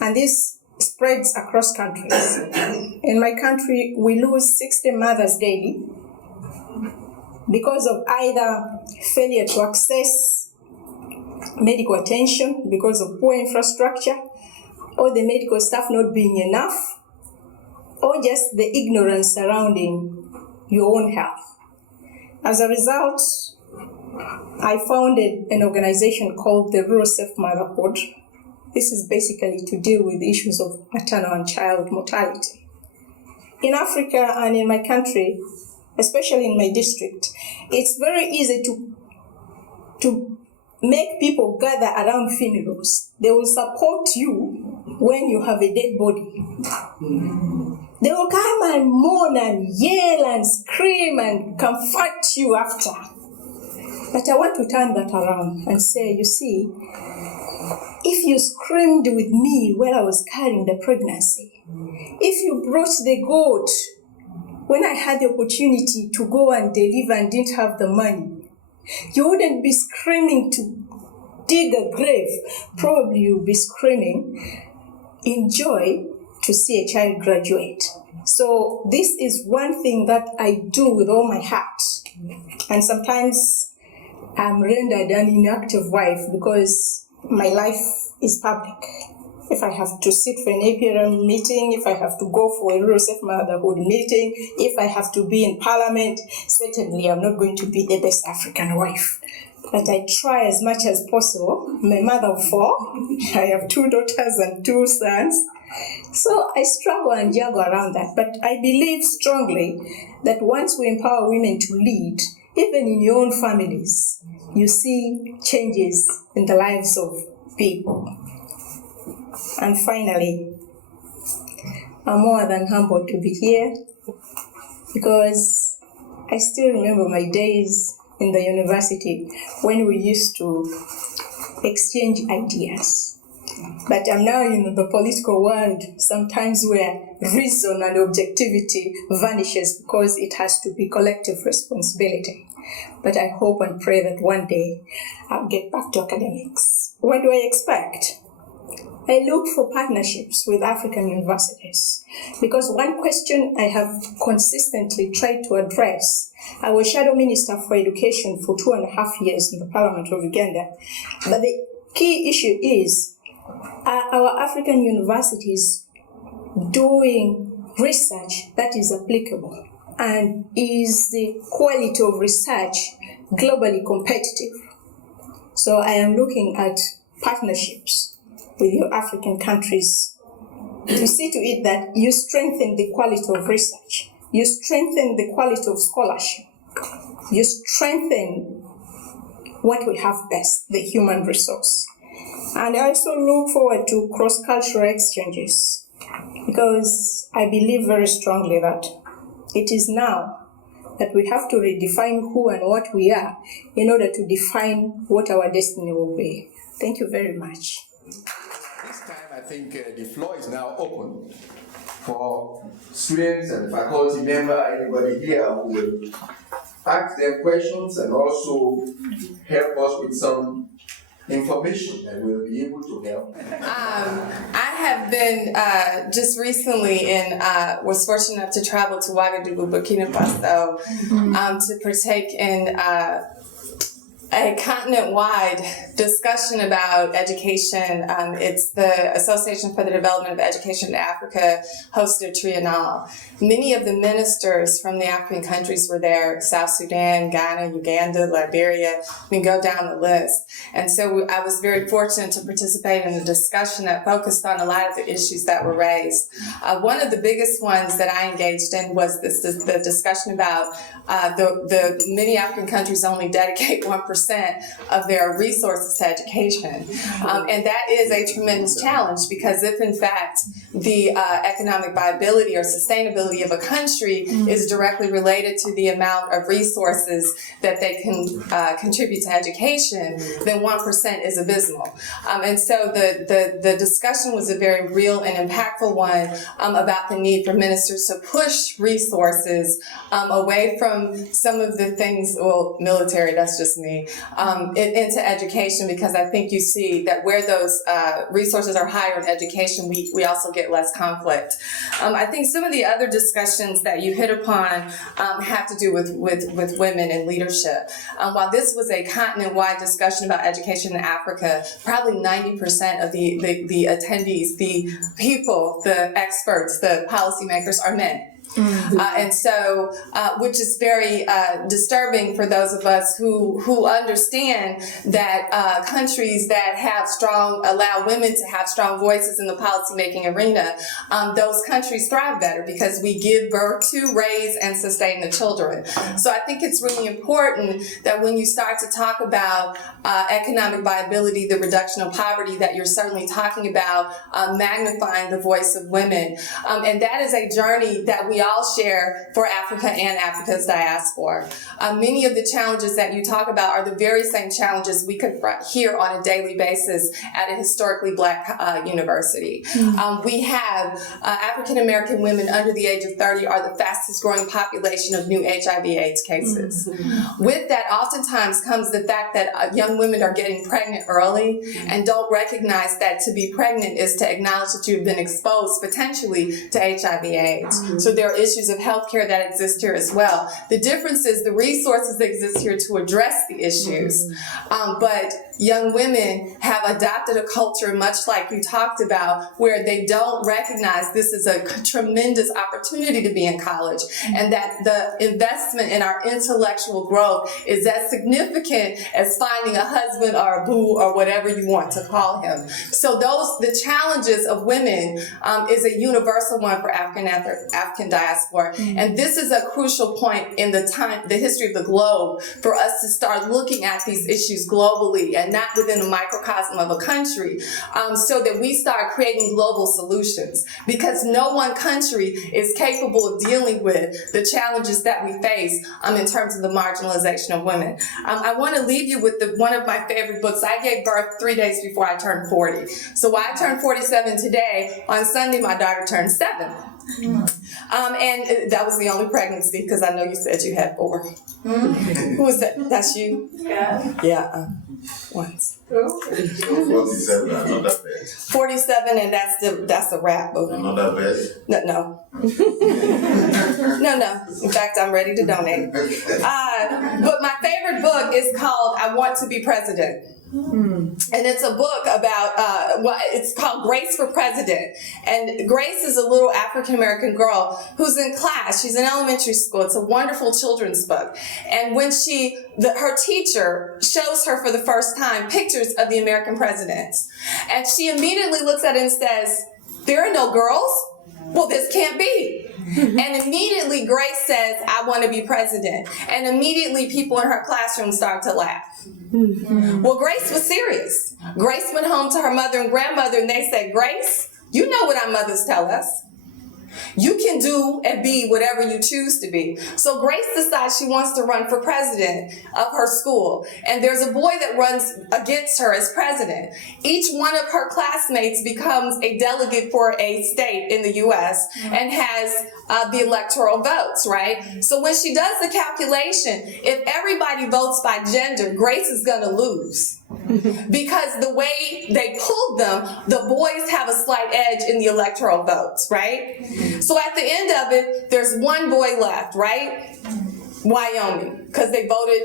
And this spreads across countries. In my country, we lose 60 mothers daily because of either failure to access medical attention, because of poor infrastructure, or the medical staff not being enough, or just the ignorance surrounding your own health. As a result, I founded an organization called the Rural Safe Motherhood. This is basically to deal with issues of maternal and child mortality. In Africa and in my country, especially in my district, it's very easy to make people gather around funerals. They will support you when you have a dead body. They will come and mourn and yell and scream and comfort you after. But I want to turn that around and say, you see, if you screamed with me while I was carrying the pregnancy, if you brought the goat when I had the opportunity to go and deliver and didn't have the money, you wouldn't be screaming to dig a grave. Probably you'll be screaming in joy to see a child graduate. So this is one thing that I do with all my heart. And sometimes I'm rendered an inactive wife because my life is public. If I have to sit for an APRM meeting, if I have to go for a Rural Safe Motherhood meeting, if I have to be in Parliament, certainly I'm not going to be the best African wife. But I try as much as possible. I'm a mother of 4. I have 2 daughters and 2 sons. So I struggle and juggle around that. But I believe strongly that once we empower women to lead, even in your own families, you see changes in the lives of people. And finally, I'm more than humbled to be here because I still remember my days in the university when we used to exchange ideas. But I'm now in the political world, sometimes where reason and objectivity vanishes because it has to be collective responsibility. But I hope and pray that one day I'll get back to academics. What do I expect? I look for partnerships with African universities because one question I have consistently tried to address, I was Shadow Minister for Education for 2.5 years in the Parliament of Uganda, but the key issue is, are our African universities doing research that is applicable? And is the quality of research globally competitive? So I am looking at partnerships with your African countries to see to it that you strengthen the quality of research, you strengthen the quality of scholarship, you strengthen what we have best, the human resource. And I also look forward to cross-cultural exchanges because I believe very strongly that it is now that we have to redefine who and what we are in order to define what our destiny will be. Thank you very much. This time, I think the floor is now open for students and faculty member, anybody here who will ask them questions and also help us with some information that will be able to help. I have been just recently was fortunate enough to travel to Ouagadougou, Burkina Faso, to partake in a continent-wide discussion about education. It's the Association for the Development of Education in Africa hosted Triennale. Many of the ministers from the African countries were there: South Sudan, Ghana, Uganda, Liberia. We can go down the list. And so I was very fortunate to participate in a discussion that focused on a lot of the issues that were raised. One of the biggest ones that I engaged in was the discussion about the many African countries only dedicate 1% of their resources to education. And that is a tremendous challenge because if in fact the economic viability or sustainability of a country is directly related to the amount of resources that they can contribute to education, then 1% is abysmal. And so the discussion was a very real and impactful one about the need for ministers to push resources away from some of the things, well, military, that's just me, into education, because I think you see that where those resources are higher in education, we also get less conflict. I think some of the other discussions that you hit upon have to do with women in leadership. While this was a continent-wide discussion about education in Africa, probably 90% of the attendees, the people, the experts, the policymakers are men. And so, which is very disturbing for those of us who understand that countries that have allow women to have strong voices in the policymaking arena, those countries thrive better because we give birth to, raise, and sustain the children. So I think it's really important that when you start to talk about economic viability, the reduction of poverty, that you're certainly talking about magnifying the voice of women. And that is a journey that we all share for Africa and Africa's diaspora. Many of the challenges that you talk about are the very same challenges we confront here on a daily basis at a historically black university. We have African American women under the age of 30 are the fastest growing population of new HIV/AIDS cases. With that, oftentimes comes the fact that young women are getting pregnant early and don't recognize that to be pregnant is to acknowledge that you've been exposed potentially to HIV/AIDS. So there are issues of healthcare that exist here as well. The difference is the resources that exist here to address the issues. But young women have adopted a culture, much like you talked about, where they don't recognize this is a tremendous opportunity to be in college, and that the investment in our intellectual growth is as significant as finding a husband or a boo or whatever you want to call him. So the challenges of women is a universal one for African diaspora. And this is a crucial point in the history of the globe for us to start looking at these issues globally and and not within the microcosm of a country, so that we start creating global solutions, because no one country is capable of dealing with the challenges that we face in terms of the marginalization of women. I want to leave you with one of my favorite books. I gave birth 3 days before I turned 40. So while I turned 47 today, on Sunday my daughter turned 7. And that was the only pregnancy, because I know you said you had 4. Who is that? That's you? Yeah. Yeah. Once. 47, not that bad. 47, and that's a wrap. Not that bad. No. No. In fact, I'm ready to donate. But my favorite book is called I Want to Be President. And it's a book about, it's called Grace for President. And Grace is a little African-American girl who's in class. She's in elementary school. It's a wonderful children's book. And when her teacher shows her for the first time pictures of the American presidents, and she immediately looks at it and says, "There are no girls? Well, this can't be." And immediately Grace says, "I want to be president." And immediately people in her classroom start to laugh. Well, Grace was serious. Grace went home to her mother and grandmother, and they said, "Grace, you know what our mothers tell us. You can do and be whatever you choose to be." So Grace decides she wants to run for president of her school. And there's a boy that runs against her as president. Each one of her classmates becomes a delegate for a state in the U.S. and has the electoral votes, right? So when she does the calculation, if everybody votes by gender, Grace is going to lose. Because the way they pulled them, the boys have a slight edge in the electoral votes, right? So at the end of it, there's one boy left, right? Wyoming, because they voted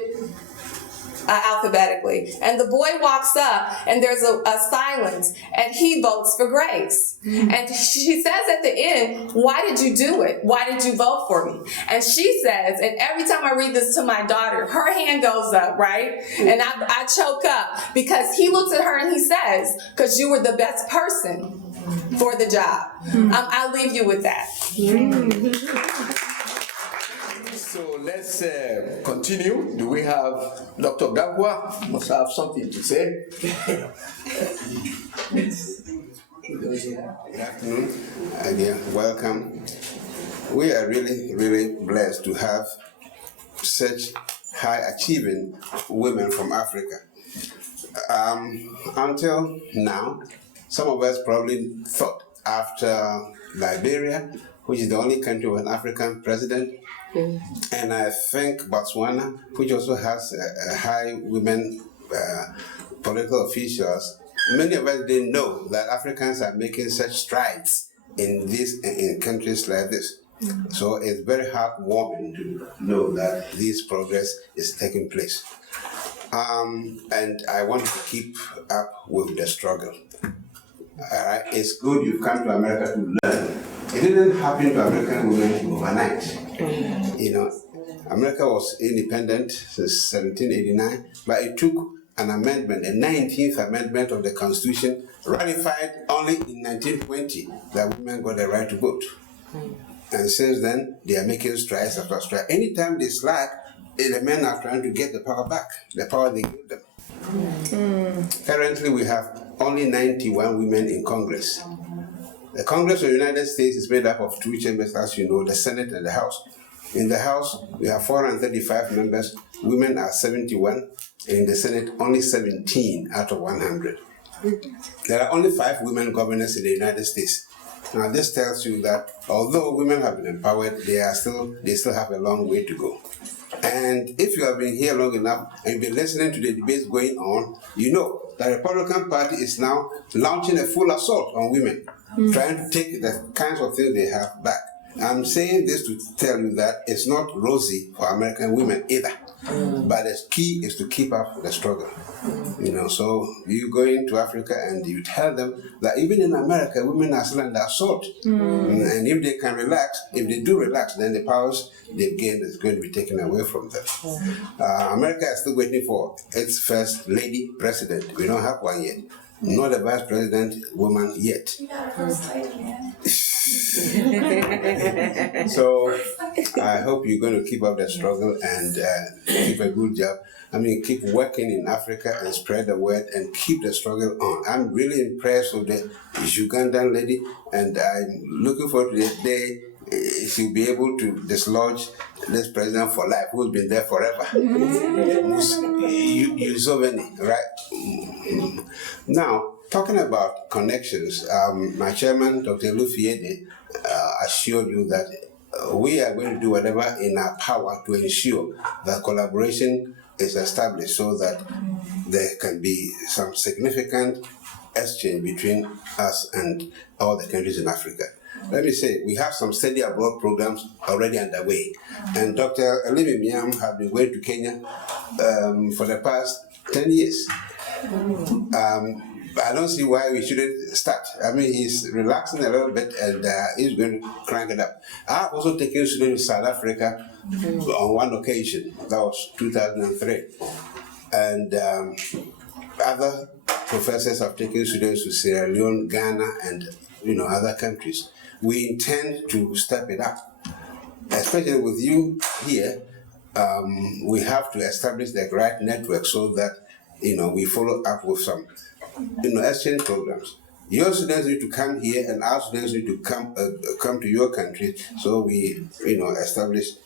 alphabetically. And the boy walks up, and there's a silence, and he votes for Grace. And she says at the end, "Why did you do it? Why did you vote for me?" And she says, and every time I read this to my daughter, her hand goes up, right? And I choke up, because he looks at her and he says, "Because you were the best person for the job." I'll leave you with that. So let's continue. Do we have Dr. Gagwa? Must have something to say. Good afternoon. Again, welcome. We are really, really blessed to have such high achieving women from Africa. Until now, some of us probably thought after Liberia, which is the only country with an African president, and I think Botswana, which also has high women political officials, many of us didn't know that Africans are making such strides in countries like this. So it's very heartwarming to know that this progress is taking place. And I want to keep up with the struggle. All right, it's good you've come to America to learn. It didn't happen to African women overnight. You know, America was independent since 1789, but it took an amendment, a 19th amendment of the Constitution, ratified only in 1920, that women got the right to vote. And since then, they are making strides after strides. Anytime they slack, the men are trying to get the power back, the power they give them. Currently, we have only 91 women in Congress. The Congress of the United States is made up of 2 chambers, as you know, the Senate and the House. In the House, we have 435 members. Women are 71. In the Senate, only 17 out of 100. There are only 5 women governors in the United States. Now, this tells you that although women have been empowered, they still have a long way to go. And if you have been here long enough and been listening to the debates going on, you know the Republican Party is now launching a full assault on women, trying to take the kinds of things they have back. I'm saying this to tell you that it's not rosy for American women either. But the key is to keep up the struggle. You know, so you go into Africa and you tell them that even in America, women are still under assault. And if they can relax, if they do relax, then the powers they've gained is going to be taken away from them. America is still waiting for its first lady president. We don't have one yet. Not a vice president woman yet. You got a first lady, man. So I hope you're going to keep up the struggle and keep a good job. I mean, keep working in Africa and spread the word and keep the struggle on. I'm really impressed with the Ugandan lady, and I'm looking forward to the day she'll be able to dislodge this president for life who's been there forever. Museveni, right? Now, talking about connections, my chairman, Dr. Lufiede, assured you that we are going to do whatever in our power to ensure that collaboration is established so that there can be some significant exchange between us and all the countries in Africa. Let me say, we have some study abroad programs already underway. And Dr. Elimi Miam has been going to Kenya for the past 10 years. I don't see why we shouldn't start. I mean, he's relaxing a little bit and he's going to crank it up. I've also taken students to South Africa on one occasion. That was 2003. And other professors have taken students to Sierra Leone, Ghana, and other countries. We intend to step it up, especially with you here. We have to establish the right network so that we follow up with some exchange programs. Your students need to come here, and our students need to come to your country. So we establish.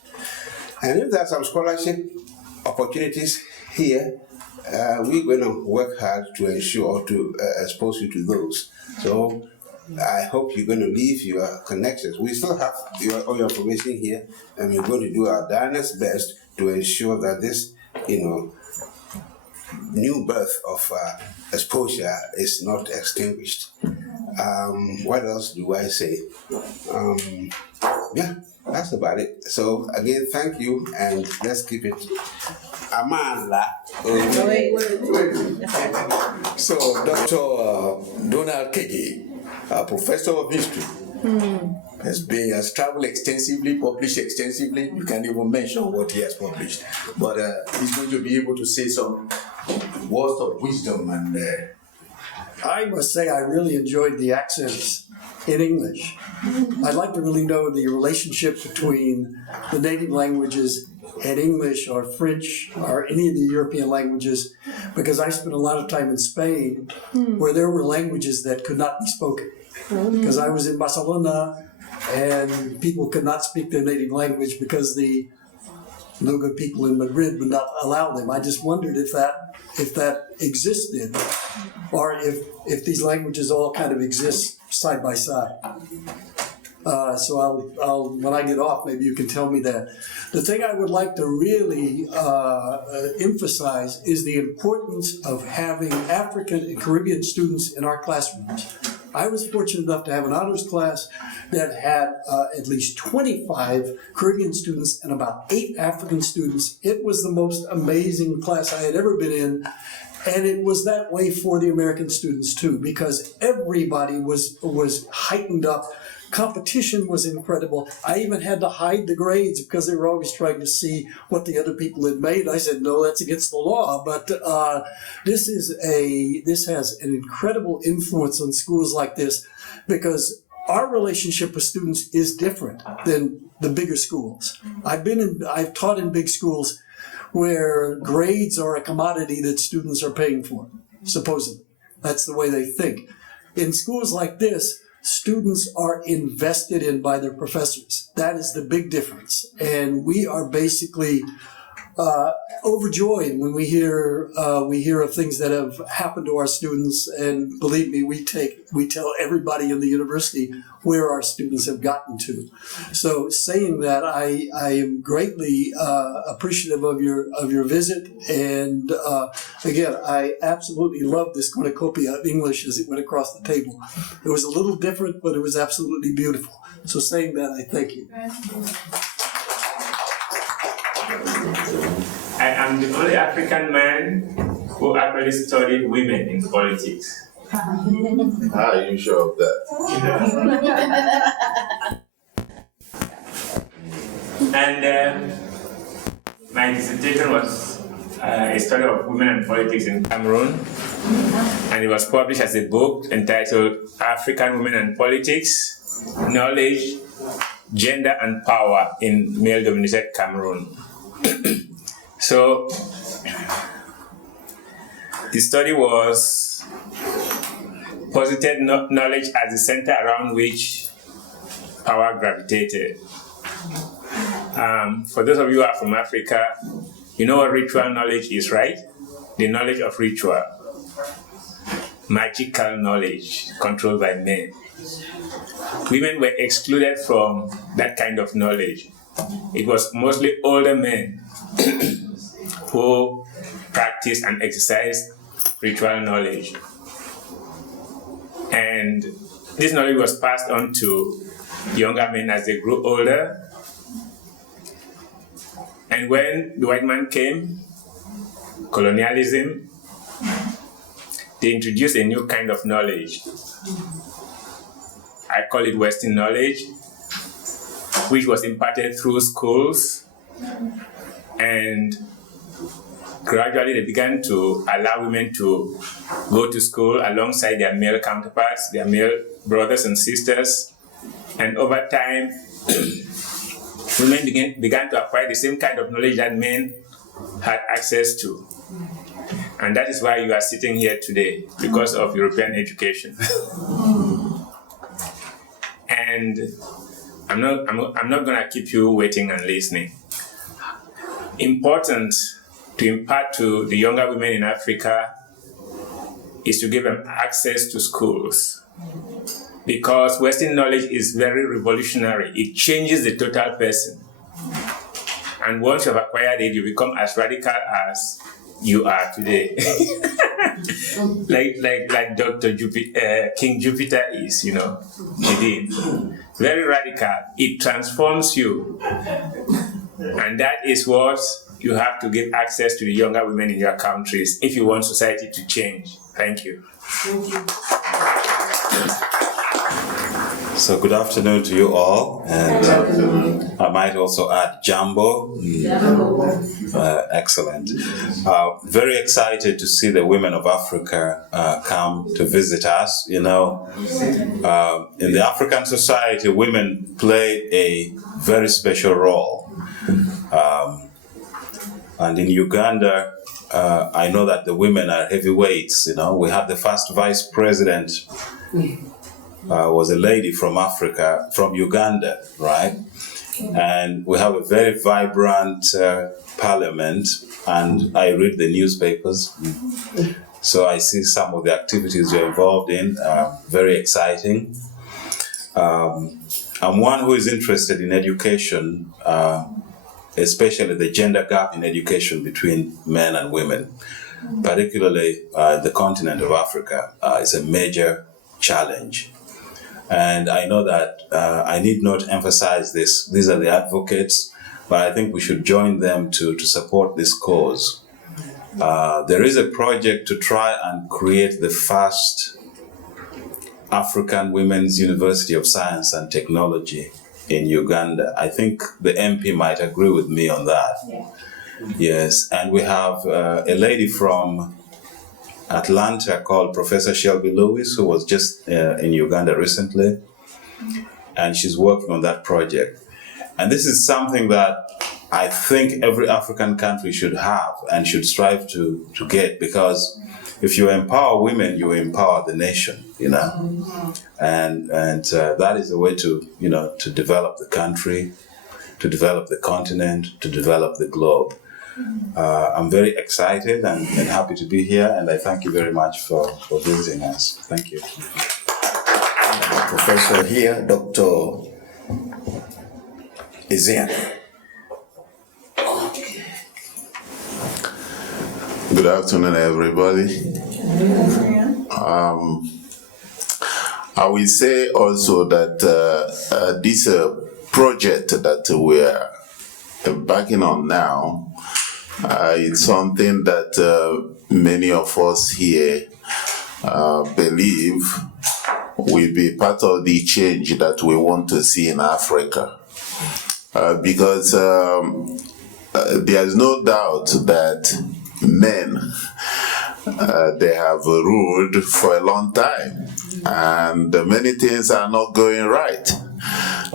And if there are some scholarship opportunities here, we're going to work hard to ensure to expose you to those. So I hope you're going to leave your connections. We still have all your information here, and we're going to do our darnest best to ensure that this, new birth of exposure is not extinguished. What else do I say? Yeah, that's about it. So again, thank you, and let's keep it. Amanda. So, Dr. Donald Kege, a professor of history, has traveled extensively, published extensively. You can't even mention what he has published. But he's going to be able to say some words of wisdom. And I must say I really enjoyed the accents in English. I'd like to really know the relationship between the native languages and English or French or any of the European languages, because I spent a lot of time in Spain where there were languages that could not be spoken. Because I was in Barcelona and people could not speak their native language because the no good people in Madrid would not allow them. I just wondered if that existed, or if these languages all kind of exist side by side. So I'll when I get off, maybe you can tell me that. The thing I would like to really emphasize is the importance of having African and Caribbean students in our classrooms. I was fortunate enough to have an honors class that had at least 25 Caribbean students and about 8 African students. It was the most amazing class I had ever been in. And it was that way for the American students too, because everybody was heightened up. Competition was incredible. I even had to hide the grades because they were always trying to see what the other people had made. I said, no, that's against the law. But this has an incredible influence on schools like this, because our relationship with students is different than the bigger schools. I've taught in big schools where grades are a commodity that students are paying for, supposedly. That's the way they think. In schools like this, students are invested in by their professors. That is the big difference. And we are basically overjoyed when we hear of things that have happened to our students. And believe me, we tell everybody in the university where our students have gotten to. So saying that, I am greatly appreciative of your visit. And again, I absolutely love this cornucopia of English as it went across the table. It was a little different, but it was absolutely beautiful. So saying that, I thank you. I am the only African man who actually studied women in politics. How are you sure of that? And my dissertation was a study of women and politics in Cameroon, and it was published as a book entitled African Women and Politics, knowledge, gender, and power in male-dominated Cameroon. So, the study was posited knowledge as the center around which power gravitated. For those of you who are from Africa, you know what ritual knowledge is, right? The knowledge of ritual. Magical knowledge controlled by men. Women were excluded from that kind of knowledge. It was mostly older men who practiced and exercised ritual knowledge. And this knowledge was passed on to younger men as they grew older. And when the white man came, colonialism, they introduced a new kind of knowledge. I call it Western knowledge, which was imparted through schools. And gradually they began to allow women to go to school alongside their male counterparts, their male brothers and sisters. And over time, women began to acquire the same kind of knowledge that men had access to. And that is why you are sitting here today, because of European education. And I'm not going to keep you waiting and listening. Important to impart to the younger women in Africa is to give them access to schools. Because Western knowledge is very revolutionary. It changes the total person. And once you have acquired it, you become as radical as you are today. like Dr. King Jupiter is, within. Very radical. It transforms you. And that is what you have to give access to the younger women in your countries if you want society to change. Thank you. Thank you. So good afternoon to you all, and I might also add Jambo. Excellent. Very excited to see the women of Africa come to visit us. In the African society, women play a very special role. And in Uganda, I know that the women are heavyweights. We have the first vice president was a lady from Africa, from Uganda, right? And we have a very vibrant parliament, and I read the newspapers. So I see some of the activities you're involved in, very exciting. I'm one who is interested in education, especially the gender gap in education between men and women, particularly the continent of Africa is a major challenge. And I know that I need not emphasize this. These are the advocates, but I think we should join them to support this cause. There is a project to try and create the first African Women's University of Science and Technology in Uganda. I think the MP might agree with me on that. Yeah. Yes, and we have a lady from Atlanta called Professor Shelby Lewis, who was just in Uganda recently, and she's working on that project. And this is something that I think every African country should have and should strive to get, because if you empower women, you empower the nation, and that is a way to develop the country, to develop the continent, to develop the globe. I'm very excited and happy to be here, and I thank you very much for visiting us. Thank you. Professor here, Dr. Isian. Good afternoon, everybody. I will say also that this project that we're backing on now, it's something that many of us here believe will be part of the change that we want to see in Africa. Because there's no doubt that men, they have ruled for a long time. and many things are not going right.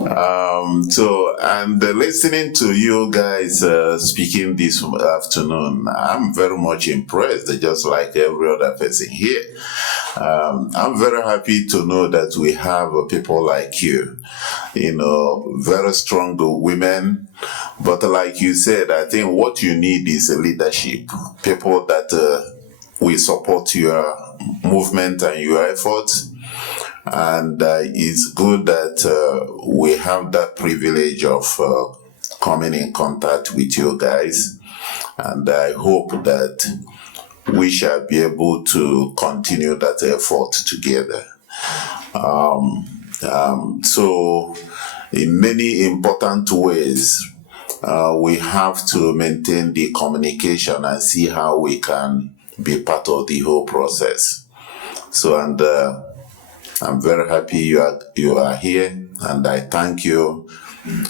And listening to you guys speaking this afternoon, I'm very much impressed, just like every other person here. I'm very happy to know that we have people like you, very strong women. But like you said, I think what you need is a leadership, people that will support your movement and your efforts. And it's good that we have that privilege of coming in contact with you guys. And I hope that we shall be able to continue that effort together. So in many important ways, we have to maintain the communication and see how we can be part of the whole process. So, and I'm very happy you are here, and I thank you.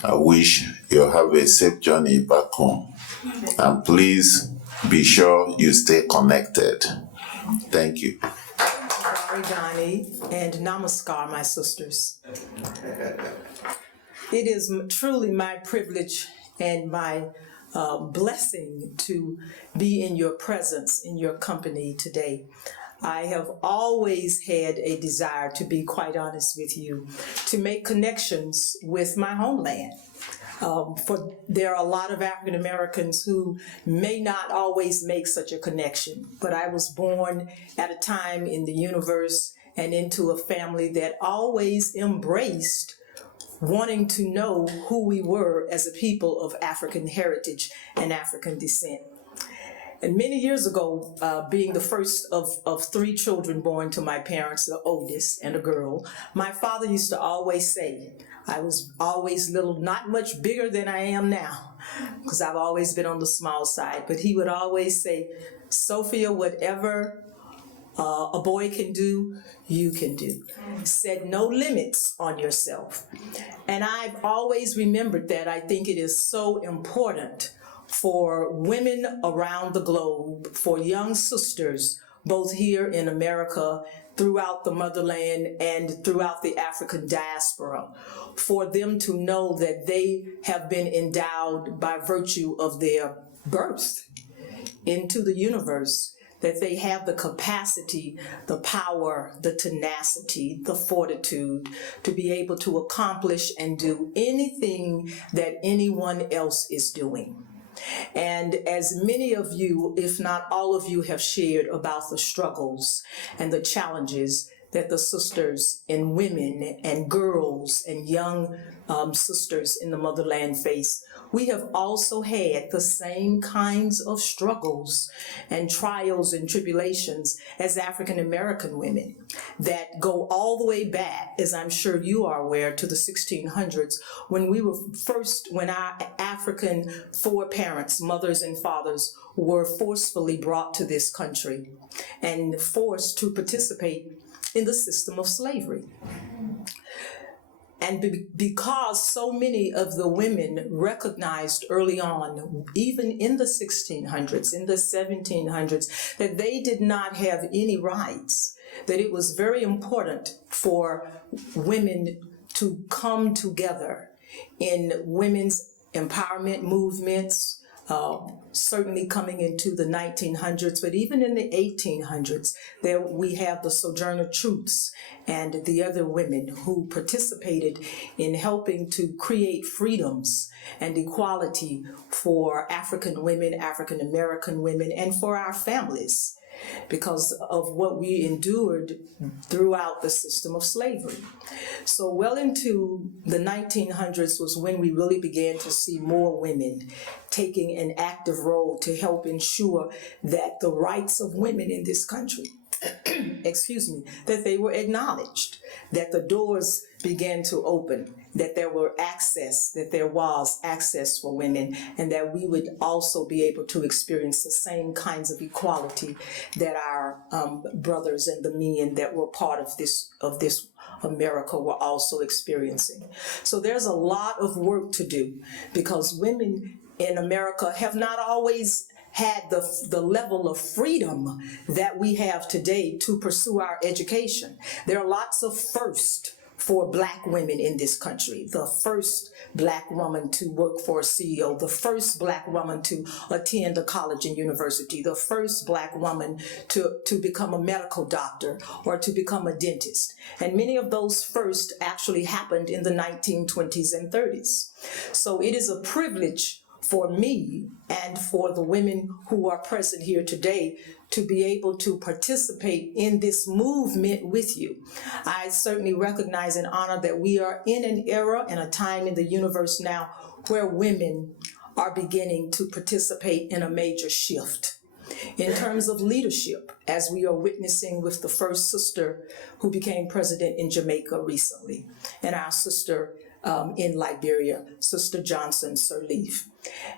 I wish you have a safe journey back home. And please be sure you stay connected. Thank you. Johnny, and namaskar, my sisters. It is truly my privilege and my blessing to be in your presence, in your company today. I have always had a desire, to be quite honest with you, to make connections with my homeland. For there are a lot of African Americans who may not always make such a connection, but I was born at a time in the universe and into a family that always embraced wanting to know who we were as a people of African heritage and African descent. And many years ago, being the first of 3 children born to my parents, the oldest, and a girl, my father used to always say, I was always little, not much bigger than I am now, because I've always been on the small side, but he would always say, Sophia, whatever a boy can do, you can do. Set no limits on yourself. And I've always remembered that. I think it is so important for women around the globe, for young sisters, both here in America, throughout the motherland, and throughout the African diaspora, for them to know that they have been endowed by virtue of their birth into the universe, that they have the capacity, the power, the tenacity, the fortitude to be able to accomplish and do anything that anyone else is doing. And as many of you, if not all of you, have shared about the struggles and the challenges that the sisters and women and girls and young sisters in the motherland face, we have also had the same kinds of struggles and trials and tribulations as African American women that go all the way back, as I'm sure you are aware, to the 1600s, when when our African foreparents, mothers and fathers, were forcefully brought to this country and forced to participate in the system of slavery. And because so many of the women recognized early on, even in the 1600s, in the 1700s, that they did not have any rights, that it was very important for women to come together in women's empowerment movements, certainly coming into the 1900s, but even in the 1800s, there we have the Sojourner Truths and the other women who participated in helping to create freedoms and equality for African women, African American women, and for our families, because of what we endured throughout the system of slavery. So well into the 1900s was when we really began to see more women taking an active role to help ensure that the rights of women in this country, excuse me, that they were acknowledged, that the doors began to open, that there was access for women, and that we would also be able to experience the same kinds of equality that our brothers and the men that were part of this America were also experiencing. So there's a lot of work to do, because women in America have not always had the level of freedom that we have today to pursue our education. There are lots of firsts for Black women in this country. The first Black woman to work for a CEO, the first Black woman to attend a college and university, the first Black woman to become a medical doctor or to become a dentist. And many of those firsts actually happened in the 1920s and 30s. So it is a privilege for me and for the women who are present here today to be able to participate in this movement with you. I certainly recognize and honor that we are in an era and a time in the universe now where women are beginning to participate in a major shift in terms of leadership, as we are witnessing with the first sister who became president in Jamaica recently, and our sister in Liberia, Sister Johnson Sirleaf.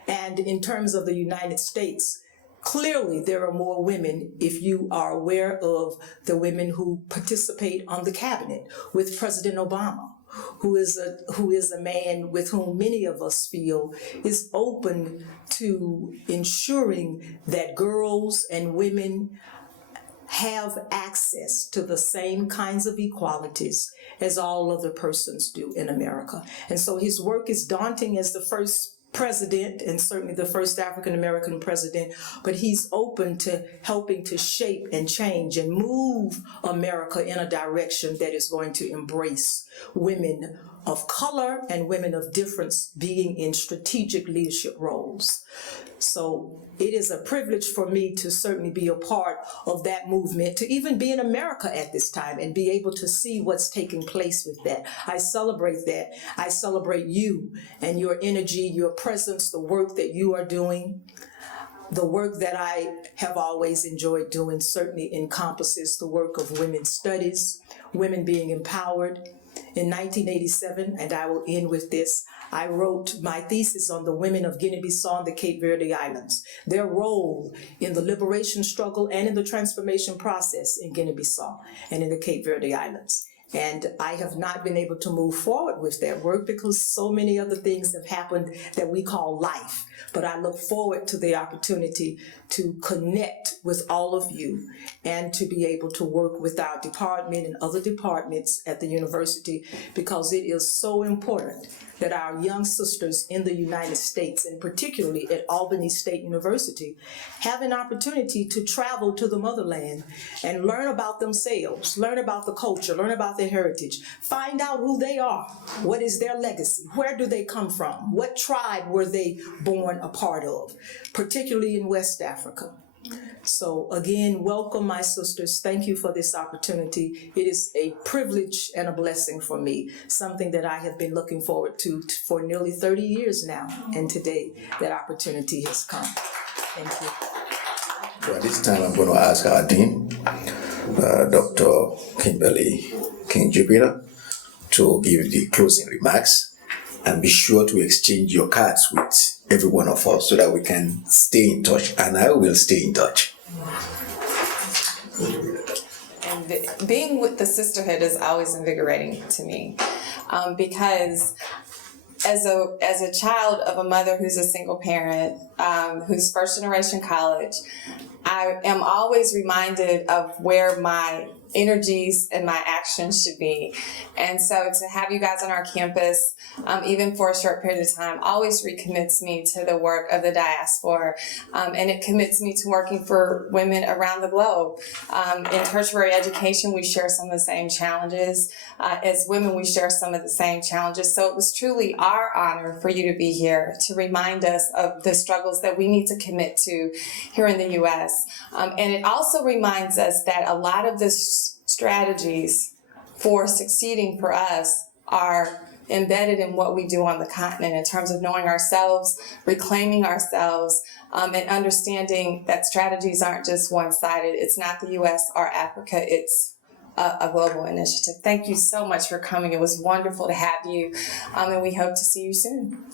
And in terms of the United States, clearly there are more women, if you are aware of the women who participate on the cabinet with President Obama, who is a man with whom many of us feel is open to ensuring that girls and women have access to the same kinds of equalities as all other persons do in America. And so his work is daunting as the first president and certainly the first African-American president, but he's open to helping to shape and change and move America in a direction that is going to embrace women of color and women of difference being in strategic leadership roles. So it is a privilege for me to certainly be a part of that movement, to even be in America at this time and be able to see what's taking place with that. I celebrate that. I celebrate you and your energy, your presence, the work that you are doing. The work that I have always enjoyed doing certainly encompasses the work of women's studies, women being empowered. In 1987, and I will end with this, I wrote my thesis on the women of Guinea-Bissau and the Cape Verde Islands, their role in the liberation struggle and in the transformation process in Guinea-Bissau and in the Cape Verde Islands. And I have not been able to move forward with that work because so many other things have happened that we call life. But I look forward to the opportunity to connect with all of you and to be able to work with our department and other departments at the university, because it is so important that our young sisters in the United States, and particularly at Albany State University, have an opportunity to travel to the motherland and learn about themselves, learn about the culture, learn about their heritage, find out who they are, what is their legacy, where do they come from, what tribe were they born a part of, particularly in West Africa. So again, welcome my sisters. Thank you for this opportunity. It is a privilege and a blessing for me, something that I have been looking forward to for nearly 30 years now. And today that opportunity has come. Thank you. So at this time, I'm going to ask our Dean, Dr. Kimberly King-Jupiter, to give the closing remarks. And be sure to exchange your cards with every one of us so that we can stay in touch, and I will stay in touch. And being with the sisterhood is always invigorating to me, because as a child of a mother who's a single parent, who's first generation college, I am always reminded of where my energies and my actions should be. And so to have you guys on our campus, even for a short period of time, always recommits me to the work of the diaspora. And it commits me to working for women around the globe. In tertiary education, we share some of the same challenges. As women, we share some of the same challenges. So it was truly our honor for you to be here to remind us of the struggles that we need to commit to here in the U.S. And it also reminds us that a lot of the strategies for succeeding for us are embedded in what we do on the continent in terms of knowing ourselves, reclaiming ourselves, and understanding that strategies aren't just one-sided. It's not the U.S. or Africa, it's a global initiative. Thank you so much for coming. It was wonderful to have you, and we hope to see you soon.